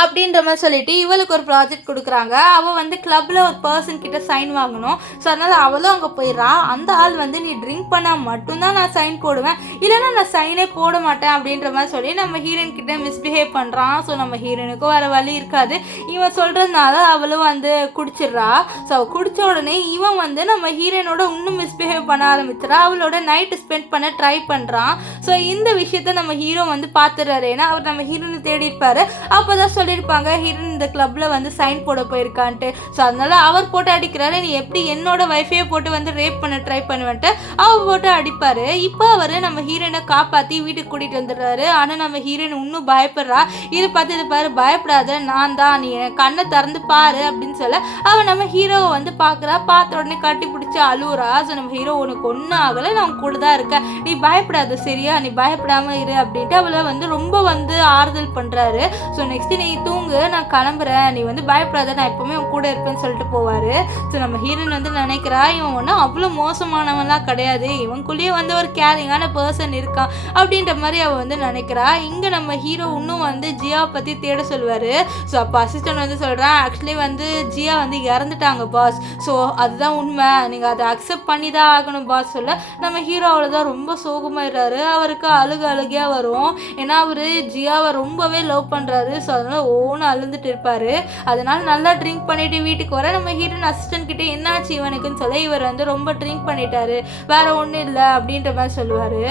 அப்படின்ற மாதிரி சொல்லிட்டு இவளுக்கு ஒரு ப்ராஜெக்ட் கொடுக்குறாங்க. அவள் வந்து கிளப்பில் ஒரு பர்சன் கிட்ட சைன் வாங்கணும், ஸோ அதனால் அவளும் அங்கே போயிடுறான். அந்த ஆள் வந்து நீ ட்ரிங்க் பண்ணால் மட்டும்தான் நான் சைன் போடுவேன், இல்லைன்னா நான் சைனே போட மாட்டேன் அப்படின்ற மாதிரி சொல்லி நம்ம ஹீரோயின் கிட்ட மிஸ்பிஹேவ் பண்ணுறான். ஸோ நம்ம ஹீரோயினுக்கும் வேறு வழி இருக்காது, இவன் சொல்கிறதுனால அவளும் வந்து குடிச்சிடுறா. ஸோ அவள் குடித்த உடனே இவன் வந்து நம்ம ஹீரோயினோட இன்னும் மிஸ்பிஹேவ் பண்ண ஆரம்பிச்சிடா, அவளோட நைட்டு ஸ்பெண்ட் பண்ண ட்ரை பண்ணுறான். ஸோ இந்த விஷயத்த நம்ம ஹீரோ வந்து பார்த்துடுறாரு, ஏன்னா அவர் நம்ம ஹீரோனை தேடி இருப்பார். அப்போ தான் சொல்லியிருப்பாங்க ஹீரோயின் இந்த கிளப்பில் வந்து சைன் போட போயிருக்கான்ட்டு. ஸோ அதனால அவர் போட்டு அடிக்கிறாரு, நீ எப்படி என்னோட வைஃபையை போட்டு வந்து ரேப் பண்ண ட்ரை பண்ணுவேன்ட்டு அவர் போட்டு அடிப்பார். இப்போ அவர் நம்ம ஹீரோயினை காப்பாற்றி வீட்டுக்கு கூட்டிகிட்டு வந்துடுறாரு. ஆனால் நம்ம ஹீரோயின் இன்னும் பயப்படுறா. இது பார்த்து இது பாரு, பயப்படாத, நான் தான், நீ கண்ணை திறந்து பாரு அப்படின்னு சொல்ல அவன் நம்ம ஹீரோவை வந்து பார்க்குறா. பார்த்த உடனே கட்டி பிடிச்சி அழுவுறா. ஸோ நம்ம ஹீரோ உனக்கு ஒன்றும் ஆகலை, நான் கூட தான் இருக்கேன், நீ பயப்படாத சரியா, நீ பயப்படாமல் இரு அப்படின்ட்டு அவளை வந்து ரொம்ப வந்து ஆறுதல் பண்ணுறாரு. ஸோ நெக்ஸ்ட் நீ தூங்கு, நான் கிளம்புறேன், நீ வந்து பயப்படாத, நான் எப்போவுமே உன் கூட இருப்பேன்னு சொல்லிட்டு போவார். ஸோ நம்ம ஹீரோயின் வந்து நினைக்கிறா இவன் ஒன்றும் அவ்வளோ மோசமானவன்லாம் கிடையாது, இவனுக்குள்ளேயே வந்து ஒரு கேரிங்கான பர்சன் இருக்கான் அப்படின்ற மாதிரி அவள் வந்து நினைக்கிறா. இங்கே நம்ம ஹீரோ இன்னும் வந்து ஜியாவை பற்றி தேட சொல்லுவார். ஸோ அப்போ அசிஸ்டன்ட் வந்து சொல்கிறான், ஆக்சுவலி வந்து ஜியா வந்து இறந்துட்டாங்க பாஸ், ஸோ அதுதான் உண்மை, நீங்கள் அதை அக்செப்ட் பண்ணி தான் ஆகணும் பாஸ் சொல்ல நம்ம ஹீரோ அவ்வளோதான் ரொம்ப சோகமாயிடுறாரு. அவருக்கு அழுகையாக வரும், ஏன்னா அவர் ஜியாவை ரொம்பவே லவ் பண்ணுறாரு. ஸோ அதனால் ஓன்னு அழுந்துட்டு இருப்பார். அதனால் நல்லா ட்ரிங்க் பண்ணிவிட்டு வீட்டுக்கு வர நம்ம ஹீரோயின் அசிஸ்டன்ட் கிட்டே என்னாச்சு இவனுக்குன்னு சொல்ல இவர் வந்து ரொம்ப ட்ரிங்க் பண்ணிட்டாரு, வேறு ஒன்றும் இல்லை அப்படின்ற மாதிரி சொல்லுவார்.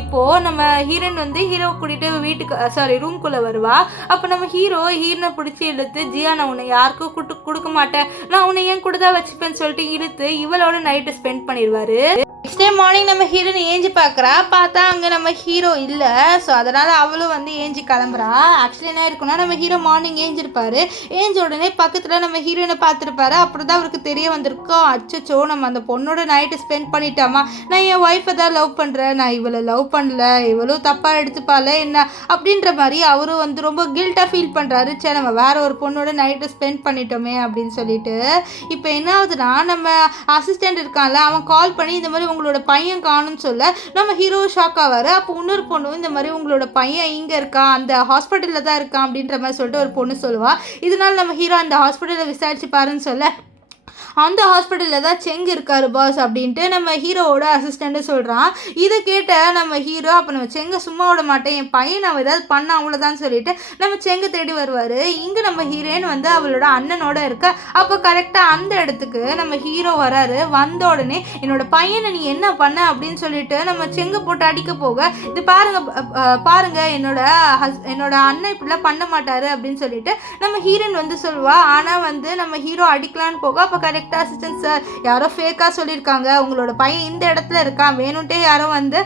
இப்போது நம்ம ஹீரோயின் வந்து ஹீரோவை கூட்டிகிட்டு வீட்டுக்கு ரூம்குள்ளே வருவா. அப்போ நம்ம ஹீரோனை பிடிச்சி இழுத்து, ஜியா நான் உன்னை யாருக்கும் கொடுக்க மாட்டேன், நான் உன்னை ஏன் கூட தான் வச்சுப்பேன்னு சொல்லிட்டு இழுத்து இவளோட நைட்டு ஸ்பெண்ட் பண்ணிடுவார். நெக்ஸ்ட் டே மார்னிங் நம்ம ஹீரோயின் ஏஞ்சி பார்த்தா அங்கே நம்ம ஹீரோ இல்லை. ஸோ அதனால் அவளும் வந்து ஏஞ்சி கிளம்புறா. ஆக்சுவலி என்ன இருக்குன்னா, நம்ம ஹீரோ மார்னிங் ஏஞ்சிருப்பார். ஏஞ்ச உடனே பக்கத்தில் நம்ம ஹீரோயினை பார்த்துருப்பாரு. அப்புறம் தான் அவருக்கு தெரிய வந்திருக்கோம், அச்சோ நம்ம அந்த பொண்ணோட நைட்டு ஸ்பெண்ட் பண்ணிட்டாமா, நான் என் ஒய்ஃபை தான் லவ் பண்ணுறேன், நான் இவளை லவ் பண்ணல, இவளும் தப்பாக எடுத்துப்பால என்ன அப்படின்ற மாதிரி அவரும் வந்து ரொம்ப கில்ட்டாக ஃபீல் பண்ணுறாரு. சரி நம்ம வேற ஒரு பொண்ணோட நைட்டு ஸ்பெண்ட் பண்ணிட்டோமே அப்படின்னு சொல்லிட்டு. இப்போ என்ன ஆகுதுன்னா, நம்ம அசிஸ்டண்ட் இருக்கான்ல, அவன் கால் பண்ணி இந்த மாதிரி உங்களோட பையன் காணும்னு சொல்ல நம்ம ஹீரோ ஷாக் ஆவார். அப்போ இன்னொரு பொண்ணு இந்த மாதிரி உங்களோட பையன் இங்கே இருக்கான், அந்த ஹாஸ்பிட்டலில் தான் இருக்கான் அப்படின்ற மாதிரி சொல்லிட்டு ஒரு பொண்ணு சொல்லுவா. இதனால நம்ம ஹீரோ அந்த ஹாஸ்பிட்டலில் விசாரிச்சு பாருன்னு சொல்ல அந்த ஹாஸ்பிட்டலில் தான் செங் இருக்காரு பாஸ் அப்படின்ட்டு நம்ம ஹீரோவோட அசிஸ்டண்ட்டு சொல்கிறான். இதை கேட்ட நம்ம ஹீரோ, அப்போ நம்ம செங்கை சும்மா விட மாட்டேன், என் பையன் அவள் ஏதாவது பண்ண அவ்வளோதான் சொல்லிட்டு நம்ம செங்கை தேடி வருவார். இங்கே நம்ம ஹீரோயின் வந்து அவளோட அண்ணனோட இருக்க. அப்போ கரெக்டாக அந்த இடத்துக்கு நம்ம ஹீரோ வராரு. வந்த உடனே என்னோட பையனை நீ என்ன பண்ண அப்படின்னு சொல்லிட்டு நம்ம செங்கை போட்டு அடிக்க போக, இது பாருங்க என்னோட அண்ணன் இப்படிலாம் பண்ண மாட்டாரு அப்படின்னு சொல்லிட்டு நம்ம ஹீரோயின் வந்து சொல்லுவா. ஆனால் வந்து நம்ம ஹீரோ அடிக்கலான்னு போக அப்போ கரெக்டாக கரெக்ட் அசிஸ்டன்ட் சார், யாரோ ஃபேக்காக சொல்லியிருக்காங்க, உங்களோட பையன் இந்த இடத்துல இருக்கான், வேணும்ட்டே யாரோ வந்து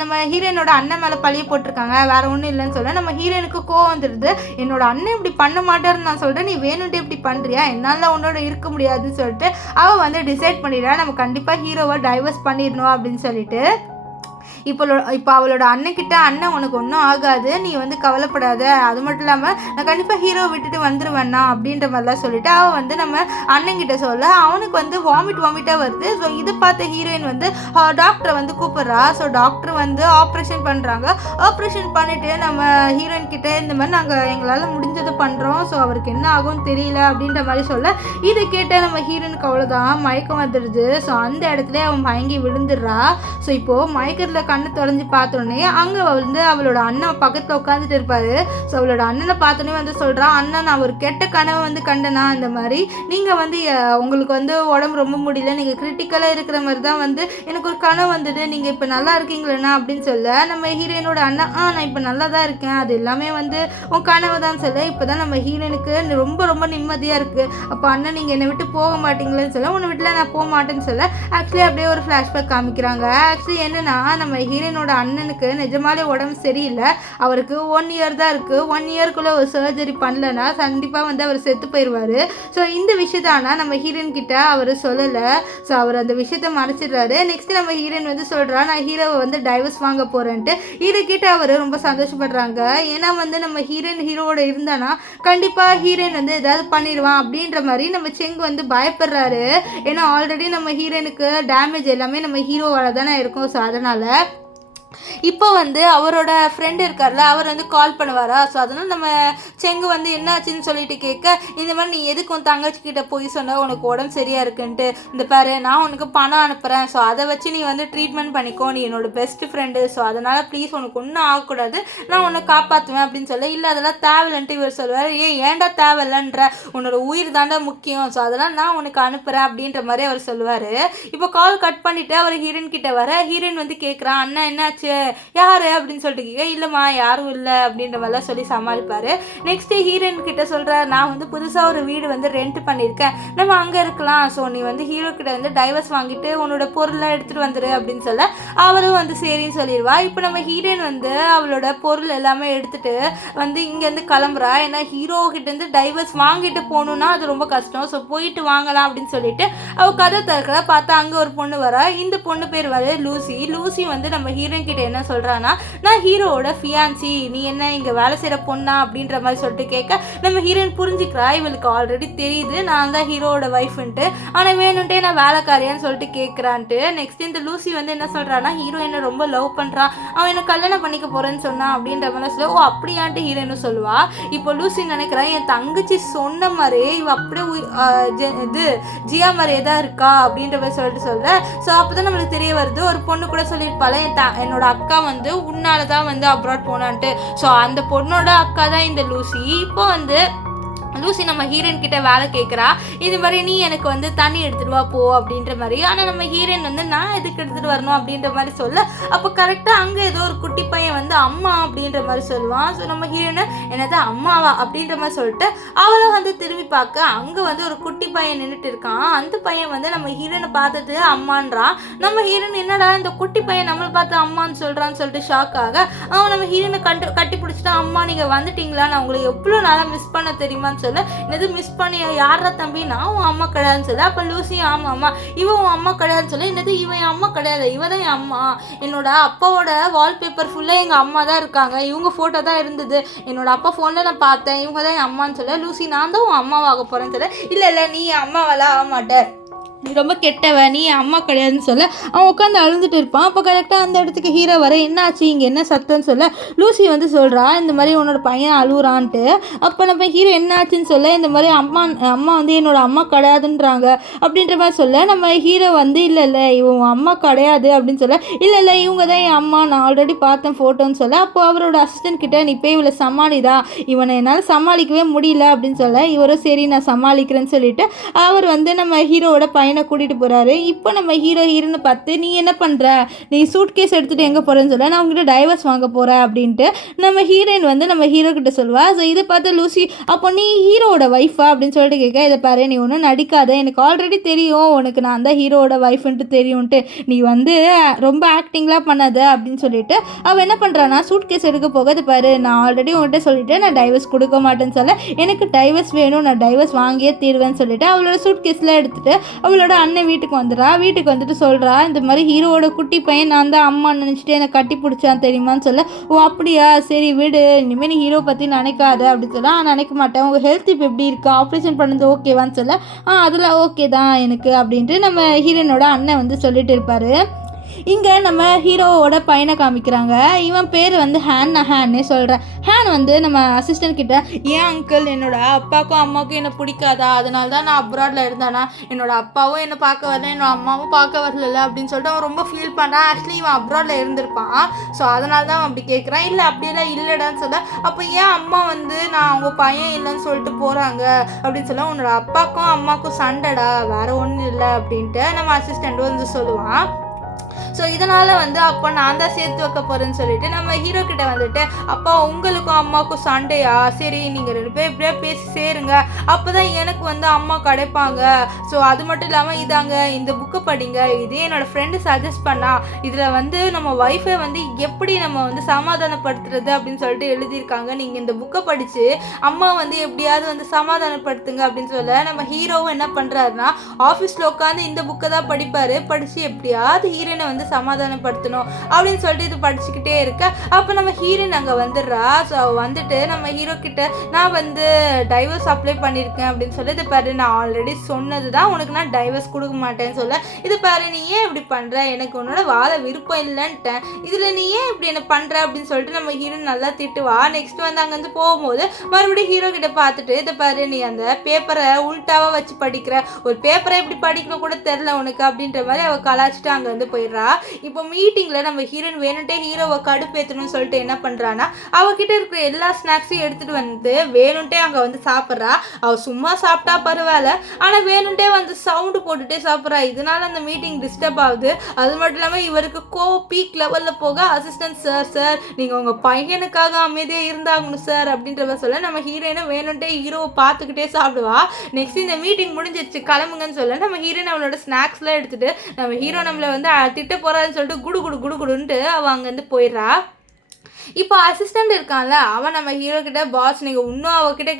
நம்ம ஹீரோயினோட அண்ணன் மேலே பழிய போட்டிருக்காங்க, வேற ஒன்றும் இல்லைன்னு சொல்ல நம்ம ஹீரோயினுக்கு கோவம் வந்துடுது. என்னோட அண்ணன் இப்படி பண்ண மாட்டாருன்னு நான் சொல்கிறேன், நீ வேணும்ட்டே இப்படி பண்ணுறியா, என்னால் உன்னோட இருக்க முடியாதுன்னு சொல்லிட்டு அவள் வந்து டிசைட் பண்ணிடுறா, நம்ம கண்டிப்பாக ஹீரோவை டைவர்ஸ் பண்ணிடணும் அப்படின்னு சொல்லிட்டு. இப்போ அவளோட அண்ணன்கிட்ட, அண்ணன் உனக்கு ஒன்றும் ஆகாது, நீ வந்து கவலைப்படாத, அது மட்டும் இல்லாமல் நான் கண்டிப்பாக ஹீரோவை விட்டுட்டு வந்துடுவேண்ணா அப்படின்ற மாதிரிலாம் சொல்லிட்டு அவள் வந்து நம்ம அண்ணன்கிட்ட சொல்ல அவனுக்கு வந்து வாமிட்டாக வருது. ஸோ இதை பார்த்த ஹீரோயின் வந்து டாக்டரை வந்து கூப்பிட்றா. ஸோ டாக்டர் வந்து ஆப்ரேஷன் பண்ணுறாங்க. ஆப்ரேஷன் பண்ணிவிட்டு நம்ம ஹீரோயின் கிட்டே இந்த மாதிரி நாங்கள் எங்களால் முடிஞ்சதை பண்ணுறோம், ஸோ அவருக்கு என்ன ஆகும்னு தெரியல அப்படின்ற மாதிரி சொல்ல இதை கேட்டால் நம்ம ஹீரோயினுக்கு அவ்வளோதான் மயக்கம் வந்துடுது. ஸோ அந்த இடத்துல அவன் மயங்கி விழுந்துடுறா. ஸோ இப்போது மயக்கத்தில் கண்ணு தொடர்ந்து பார்த்தோன்னே அங்கே வந்து அவளோட அண்ணன் பக்கத்தில் உட்காந்துட்டு இருப்பாரு. ஸோ அவளோட அண்ணனை பார்த்தோன்னே வந்து சொல்கிறான், அண்ணன் நான் ஒரு கெட்ட கனவை வந்து கண்டனா, இந்த மாதிரி நீங்கள் வந்து உங்களுக்கு வந்து உடம்பு ரொம்ப முடியல, நீங்கள் கிரிட்டிக்கலாக இருக்கிற மாதிரி தான் வந்து எனக்கு ஒரு கனவு வந்தது, நீங்கள் இப்போ நல்லா இருக்கீங்களேண்ணா அப்படின்னு சொல்ல நம்ம ஹீரோயினோட அண்ணன் நான் இப்போ நல்லா தான் இருக்கேன், அது எல்லாமே வந்து உன் கனவு தான் சொல்ல. இப்போ தான் நம்ம ஹீரோயினுக்கு ரொம்ப ரொம்ப நிம்மதியாக இருக்குது. அப்போ அண்ணன் நீங்கள் என்னை விட்டு போக மாட்டீங்களேன்னு சொல்ல, உன்னை வீட்டில் நான் போக மாட்டேன்னு சொல்ல ஆக்சுவலி அப்படியே ஒரு ஃப்ளாஷ்பேக் காமிக்கிறாங்க. ஆக்சுவலி என்னென்னா நம்ம ஹீரோயினோட அண்ணனுக்கு நிஜமாலே உடம்பு சரியில்லை, அவருக்கு 1 இயர் தான் இருக்குது, 1 இயர்க்குள்ளே ஒரு சர்ஜரி பண்ணலன்னா கண்டிப்பாக வந்து அவர் செத்து போயிடுவார். ஸோ இந்த விஷயத்த ஆனால் நம்ம ஹீரோயின் கிட்ட அவர் சொல்லலை. ஸோ அவர் அந்த விஷயத்த மறைச்சிடுறாரு. நெக்ஸ்ட் நம்ம ஹீரோயின் வந்து சொல்கிறா, நான் ஹீரோவை வந்து டைவர்ஸ் வாங்க போகிறேன்ட்டு. இதை கிட்ட அவர் ரொம்ப சந்தோஷப்படுறாங்க. ஏன்னா வந்து நம்ம ஹீரோவோட இருந்தானா கண்டிப்பாக ஹீரோயின் வந்து ஏதாவது பண்ணிடுவான் அப்படின்ற மாதிரி நம்ம செங்கு வந்து பயப்படுறாரு. ஏன்னா ஆல்ரெடி நம்ம ஹீரோயினுக்கு டேமேஜ் எல்லாமே நம்ம ஹீரோவால் தானே இருக்கும். ஸோ அதனால் இப்போ வந்து அவரோட ஃப்ரெண்டு இருக்கார்ல, அவர் வந்து கால் பண்ணுவாரா. ஸோ அதனால் நம்ம செங்கு வந்து என்னாச்சுன்னு சொல்லிட்டு கேட்க, இந்த மாதிரி நீ எதுக்கு உன் தங்கச்சிக்கிட்ட போய் சொன்னால் உனக்கு உடம்பு சரியாக இருக்குன்ட்டு, இந்த பாரு நான் உனக்கு பணம் அனுப்புகிறேன், ஸோ அதை வச்சு நீ வந்து ட்ரீட்மெண்ட் பண்ணிக்கோ, நீ என்னோட பெஸ்ட் ஃப்ரெண்டு, ஸோ அதனால் ப்ளீஸ் உனக்கு ஒன்றும் ஆகக்கூடாது, நான் உன்னை காப்பாற்றுவேன் அப்படின்னு சொல்ல, இல்லை அதெல்லாம் தேவையில்லைன்ட்டு இவர் சொல்லுவார். ஏன்டா தேவையில்லைன்ற, உன்னோட உயிர் தாண்டா முக்கியம், ஸோ அதெல்லாம் நான் உனக்கு அனுப்புகிறேன் அப்படின்ற மாதிரி அவர் சொல்லுவார். இப்போ கால் கட் பண்ணிவிட்டு அவர் ஹீரோயின் கிட்ட வர, ஹீரோயின் வந்து கேட்குறான், அண்ணா என்னாச்சு, யாரு அப்படின்னு சொல்லிட்டு கேட்க, இல்லைம்மா யாரும் இல்லை அப்படின்ற மாதிரிலாம் சொல்லி சமாளிப்பார். நெக்ஸ்ட்டு ஹீரோயின் கிட்ட சொல்கிறார், நான் வந்து புதுசாக ஒரு வீடு வந்து ரெண்ட் பண்ணியிருக்கேன், நம்ம அங்கே இருக்கலாம், ஸோ நீ வந்து ஹீரோ கிட்ட வந்து டைவர்ஸ் வாங்கிட்டு உன்னோட பொருளை எடுத்துகிட்டு வந்துரு அப்படின்னு சொல்ல அவரும் வந்து சரின்னு சொல்லிடுவா. இப்போ நம்ம ஹீரோயின் வந்து அவளோட பொருள் எல்லாமே எடுத்துகிட்டு வந்து இங்கேருந்து கிளம்புறா. ஏன்னா ஹீரோ கிட்டேருந்து டைவர்ஸ் வாங்கிட்டு போகணுன்னா அது ரொம்ப கஷ்டம், ஸோ போயிட்டு வாங்கலாம் அப்படின்னு சொல்லிட்டு அவள் கதை திறக்கிறா. பார்த்தா அங்கே ஒரு பொண்ணு வரா. இந்த பொண்ணு பேர் வந்து லூசி வந்து நம்ம ஹீரோயின் கிட்ட என்ன சொல்கிறான்னா, நான் ஹீரோவோட ஃபியான்சி, நீ என்ன இங்கே வேலை செய்கிற பொண்ணா அப்படின்ற மாதிரி சொல்லிட்டு கேட்க நம்ம ஹீரோயின் புரிஞ்சுக்கிறா, இவளுக்கு ஆல்ரெடி தெரியுது நான் தான் ஹீரோவோட ஒய்ஃப்ன்ட்டு, ஆனால் வேணுன்ட்டே நான் வேலைக்காரியான்னு சொல்லிட்டு கேட்குறான்ட்டு. நெக்ஸ்ட் இந்த லூசி வந்து என்ன சொல்கிறான்னா, ஹீரோ என்ன ரொம்ப லவ் பண்ணுறான், அவன் என்ன கல்யாணம் பண்ணிக்க போகிறேன்னு சொன்னான் அப்படின்ற மாதிரி சொல்ல, ஓ அப்படியான்ட்டு ஹீரோயின்னு சொல்லுவா. இப்போ லூசி நினைக்கிறான், என் தங்கச்சி சொன்ன மாதிரி இவ அப்படியே இது ஜியா மாதிரியே தான் இருக்கா அப்படின்ற மாதிரி சொல்லிட்டு சொல்ல. ஸோ அப்போ தான் நம்மளுக்கு தெரிய வருது, ஒரு பொண்ணு கூட சொல்லியிருப்பாள், என்னோட அக்கா வந்து உன்னால தான் வந்து அப்ராட் போனான்ட்டு. ஸோ அந்த பொண்ணோட அக்கா தான் இந்த லூசி. இப்போ வந்து லூசி நம்ம ஹீரோயின் கிட்ட வேலை கேட்குறா, இது மாதிரி நீ எனக்கு வந்து தண்ணி எடுத்துகிட்டு வா போ அப்படின்ற மாதிரி. ஆனால் நம்ம ஹீரோயின் வந்து நான் எதுக்கு எடுத்துகிட்டு வரணும் அப்படின்ற மாதிரி சொல்ல, அப்போ கரெக்டாக அங்கே ஏதோ ஒரு குட்டி பையன் வந்து அம்மா அப்படின்ற மாதிரி சொல்லுவான். ஸோ நம்ம ஹீரோயின் என்னது அம்மாவா அப்படின்ற மாதிரி சொல்லிட்டு அவளும் வந்து திரும்பி பார்க்க அங்கே வந்து ஒரு குட்டி பையன் நின்றுட்டு இருக்கான். அந்த பையன் வந்து நம்ம ஹீரோயினை பார்த்துட்டு அம்மான்றான். நம்ம ஹீரோயின் என்னடா இந்த குட்டி பையன் நம்மளை பார்த்து அம்மான்னு சொல்கிறான்னு சொல்லிட்டு ஷாக் ஆக அவன் நம்ம ஹீரோயினை கட்டி பிடிச்சிட்டா, அம்மா நீங்கள் வந்துட்டீங்களா, நான் உங்களை எவ்வளோ நாளாக மிஸ் பண்ண தெரியுமான்னு சொல்ல, என்னது மிஸ் பண்ணி யாரா தம்பி, நான் உன் அம்மா கிடையாதுன்னு சொல்ல. அப்போ லூசி ஆமாம் அம்மா இவன் உன் அம்மா கிடையாதுன்னு சொல்ல, என்னது இவன் என் அம்மா கிடையாது, இவன் தான் என் அம்மா, என்னோட அப்பாவோட வால்பேப்பர் ஃபுல்லாக எங்கள் அம்மா தான் இருக்காங்க, இவங்க ஃபோட்டோ தான் இருந்தது, என்னோட அப்பா ஃபோனில் நான் பார்த்தேன், இவங்க தான் என் அம்மான்னு சொல்ல. லூசி நான் தான் உன் அம்மாவாக போகிறேன்னு சொல்ல, இல்லை நீ என் அம்மாவெல்லாம் ஆக மாட்டேன், நீ ரொம்ப கெட்டவ, நீ அம்மா கிடையாதுன்னு சொல்ல அவன் உட்காந்து அழுந்துட்டு இருப்பான். அப்போ கரெக்டாக அந்த இடத்துக்கு ஹீரோ வர, என்ன ஆச்சு இங்கே என்ன சத்தம்னு சொல்ல லூசி வந்து சொல்கிறா, இந்த மாதிரி உன்னோட பையன் அழுகுறான்ட்டு. அப்போ நம்ம ஹீரோ என்ன ஆச்சுன்னு சொல்ல, இந்த மாதிரி அம்மா வந்து என்னோட அம்மா கிடையாதுன்றாங்க அப்படின்ற மாதிரி சொல்ல நம்ம ஹீரோ வந்து இல்லை இவன் அம்மா கிடையாது அப்படின்னு சொல்ல, இல்லை இவங்க தான் என் அம்மா, நான் ஆல்ரெடி பார்த்தேன் ஃபோட்டோன்னு சொல்ல. அப்போ அவரோட அசிஸ்டன்ட் கிட்ட நீ போய் இவளை சமாளிதா, இவனை என்னால் சமாளிக்கவே முடியல அப்படின்னு சொல்ல, இவரும் சரி நான் சமாளிக்கிறேன்னு சொல்லிட்டு அவர் வந்து நம்ம ஹீரோவோட பையன் பையனை கூட்டிகிட்டு போகிறாரு. இப்போ நம்ம ஹீரோன்னு பார்த்து நீ என்ன பண்ணுற, நீ சூட் கேஸ் எடுத்துகிட்டு எங்கே போகிறேன்னு சொல்ல, நான் உங்ககிட்ட டைவர்ஸ் வாங்க போகிறேன் அப்படின்ட்டு நம்ம ஹீரோயின் வந்து நம்ம ஹீரோ கிட்ட சொல்லுவா. ஸோ இதை பார்த்து லூசி அப்போ நீ ஹீரோவோட ஒய்ஃபா அப்படின்னு சொல்லிட்டு கேட்க, இதை பாரு நீ ஒன்றும் நடிக்காத, எனக்கு ஆல்ரெடி தெரியும் உனக்கு நான் தான் ஹீரோவோட ஒய்ஃப்ன்ட்டு தெரியும்ன்ட்டு, நீ வந்து ரொம்ப ஆக்டிங்லாம் பண்ணாத அப்படின்னு சொல்லிட்டு அவள் என்ன பண்ணுறான்னா சூட் கேஸ் எடுக்க போக, இது பாரு நான் ஆல்ரெடி உங்கள்கிட்ட சொல்லிவிட்டு நான் டைவர்ஸ் கொடுக்க மாட்டேன்னு சொல்ல, எனக்கு டைவர்ஸ் வேணும், நான் டைவர்ஸ் வாங்கியே தீர்வேன்னு சொல்லிட்டு அவளோட சூட் கேஸ்லாம் எடுத்துகிட்டு அவளோட அண்ணன் வீட்டுக்கு வந்துடுறா. வீட்டுக்கு வந்துட்டு சொல்கிறா, இந்த மாதிரி ஹீரோவோட குட்டி பையன் நான் தான் அம்மா நினச்சிட்டு எனக்கு கட்டி பிடிச்சான் தெரியுமான்னு சொல்ல, ஓ அப்படியா சரி விடு, இனிமேல் நீ ஹீரோ பற்றி நினைக்காத அப்படின்னு சொல்ல, நினைக்க மாட்டேன், உங்கள் ஹெல்த் இப்போ எப்படி இருக்கா, ஆப்ரேஷன் பண்ணது ஓகேவான்னு சொல்ல, அதில் ஓகே தான் எனக்கு அப்படின்ட்டு நம்ம ஹீரோனோட அண்ணன் வந்து சொல்லிட்டு இருப்பார். இங்கே நம்ம ஹீரோவோட பையனை காமிக்கிறாங்க. இவன் பேர் வந்து ஹேன்னே சொல்கிறேன். ஹேன் வந்து நம்ம அசிஸ்டன்ட் கிட்ட, ஏன் அங்கிள் என்னோட அப்பாவுக்கும் அம்மாவுக்கும் என்னை பிடிக்காதா, அதனால தான் நான் அப்ராடில் இருந்தேனா, என்னோட அப்பாவும் என்னை பார்க்க வரல, என்னோட அம்மாவும் பார்க்க வரல அப்படின்னு சொல்லிட்டு அவன் ரொம்ப ஃபீல் பண்ணுறான். ஆக்சுவலி இவன் அப்ராடில் இருந்திருப்பான், ஸோ அதனால தான் அவன் அப்படி கேட்குறான். இல்லை அப்படியெல்லாம் இல்லைடான்னு சொல்ல, அப்போ ஏன் அம்மா வந்து நான் அவங்க பையன் இல்லைன்னு சொல்லிட்டு போகிறாங்க அப்படின்னு சொல்ல, உன்னோட அப்பாவுக்கும் அம்மாவுக்கும் சண்டைடா, வேறு ஒன்றும் இல்லை அப்படின்ட்டு நம்ம அசிஸ்டண்ட் வந்து சொல்லுவான். ஸோ இதனால் வந்து அப்போ நான் தான் சேர்த்து வைக்க போகிறேன்னு சொல்லிட்டு நம்ம ஹீரோ கிட்ட வந்துட்டு, அப்பா உங்களுக்கும் அம்மாவுக்கும் சண்டையா, சரி நீங்கள் 2 பேர் இப்படியே பேசி சேருங்க, அப்போ தான் எனக்கு வந்து அம்மா கிடைப்பாங்க. ஸோ அது மட்டும் இல்லாமல் இதாங்க இந்த புக்கை படிங்க, இதே என்னோடய ஃப்ரெண்டு சஜஸ்ட் பண்ணா, இதில் வந்து நம்ம ஒய்ஃபை வந்து எப்படி நம்ம வந்து சமாதானப்படுத்துறது அப்படின்னு சொல்லிட்டு எழுதியிருக்காங்க, நீங்கள் இந்த புக்கை படித்து அம்மா வந்து எப்படியாவது வந்து சமாதானப்படுத்துங்க அப்படின்னு சொல்ல, நம்ம ஹீரோவும் என்ன பண்ணுறாருன்னா ஆஃபீஸில் உட்காந்து இந்த புக்கை தான் படிப்பார். படித்து எப்படியாவது ஹீரோனை வந்து சமாதானப்படுத்தணும் அப்படின்னு சொல்லிட்டு இது படிச்சுக்கிட்டே இருக்க, அப்போ நம்ம ஹீரோயின் அங்கே வந்துடுறா. ஸோ வந்துட்டு நம்ம ஹீரோ கிட்ட, நான் வந்து டைவர்ஸ் அப்ளை பண்ணியிருக்கேன் அப்படின்னு சொல்லி, இது பாரு நான் ஆல்ரெடி சொன்னது தான், உனக்கு நான் டைவர்ஸ் கொடுக்க மாட்டேன்னு சொல்ல, இது பாரு நீ ஏன் இப்படி பண்ணுற, எனக்கு உன்னோட வாழ விருப்பம் இல்லைன்ட்டேன், இதில் நீ ஏன் இப்படி என்ன பண்ணுற அப்படின்னு சொல்லிட்டு நம்ம ஹீரோயின் நல்லா திட்டுவா. நெக்ஸ்ட் வந்து அங்கேருந்து போகும்போது மறுபடியும் ஹீரோ கிட்ட பார்த்துட்டு, இதை பாரு நீ அந்த பேப்பரை உல்ட்டாவாக வச்சு படிக்கிற, ஒரு பேப்பரை எப்படி படிக்கணும் கூட தெரில உனக்கு அப்படின்ற மாதிரி அவள் கலாச்சிட்டு அங்கேருந்து போயிடுறா. இப்போ மீட்டிங்கில் நம்ம ஹீரோயின் வேணுன்ட்டே ஹீரோவை கடுப்பேற்றணும்னு சொல்லிட்டு என்ன பண்ணுறான்னா, அவகிட்ட இருக்கிற எல்லா ஸ்நாக்ஸையும் எடுத்துகிட்டு வந்து வேணுன்ட்டே அங்கே வந்து சாப்பிட்றா. அவள் சும்மா சாப்பிட்டா பரவாயில்ல, ஆனால் வேணுன்ட்டே வந்து சவுண்டு போட்டுகிட்டே சாப்பிட்றா. இதனால அந்த மீட்டிங் டிஸ்டர்ப் ஆகுது. அது மட்டும் இல்லாமல் இவருக்கு பீக் லெவலில் போக, அசிஸ்டன்ட் சார் நீங்கள் உங்கள் பையனுக்காக அமைதியாக இருந்தாகணும் சார் அப்படின்றத சொல்ல, நம்ம ஹீரோயினை வேணுன்ட்டே ஹீரோவை பார்த்துக்கிட்டே சாப்பிடுவா. நெக்ஸ்ட் இந்த மீட்டிங் முடிஞ்சிருச்சு கிளம்புங்கன்னு சொல்ல, நம்ம ஹீரோயின் அவளோட ஸ்நாக்ஸ்லாம் எடுத்துகிட்டு நம்ம ஹீரோ நம்மளை வந்து திட்ட போகிறான்னு சொல்லிட்டு குடுன்ட்டு அவள் அங்கேருந்து போயிடுறா. இப்போ அசிஸ்டண்ட் இருக்கான்ல, அவன் நம்ம ஹீரோ கிட்ட, பாஸ் நீங்கள் இன்னும் அவகிட்ட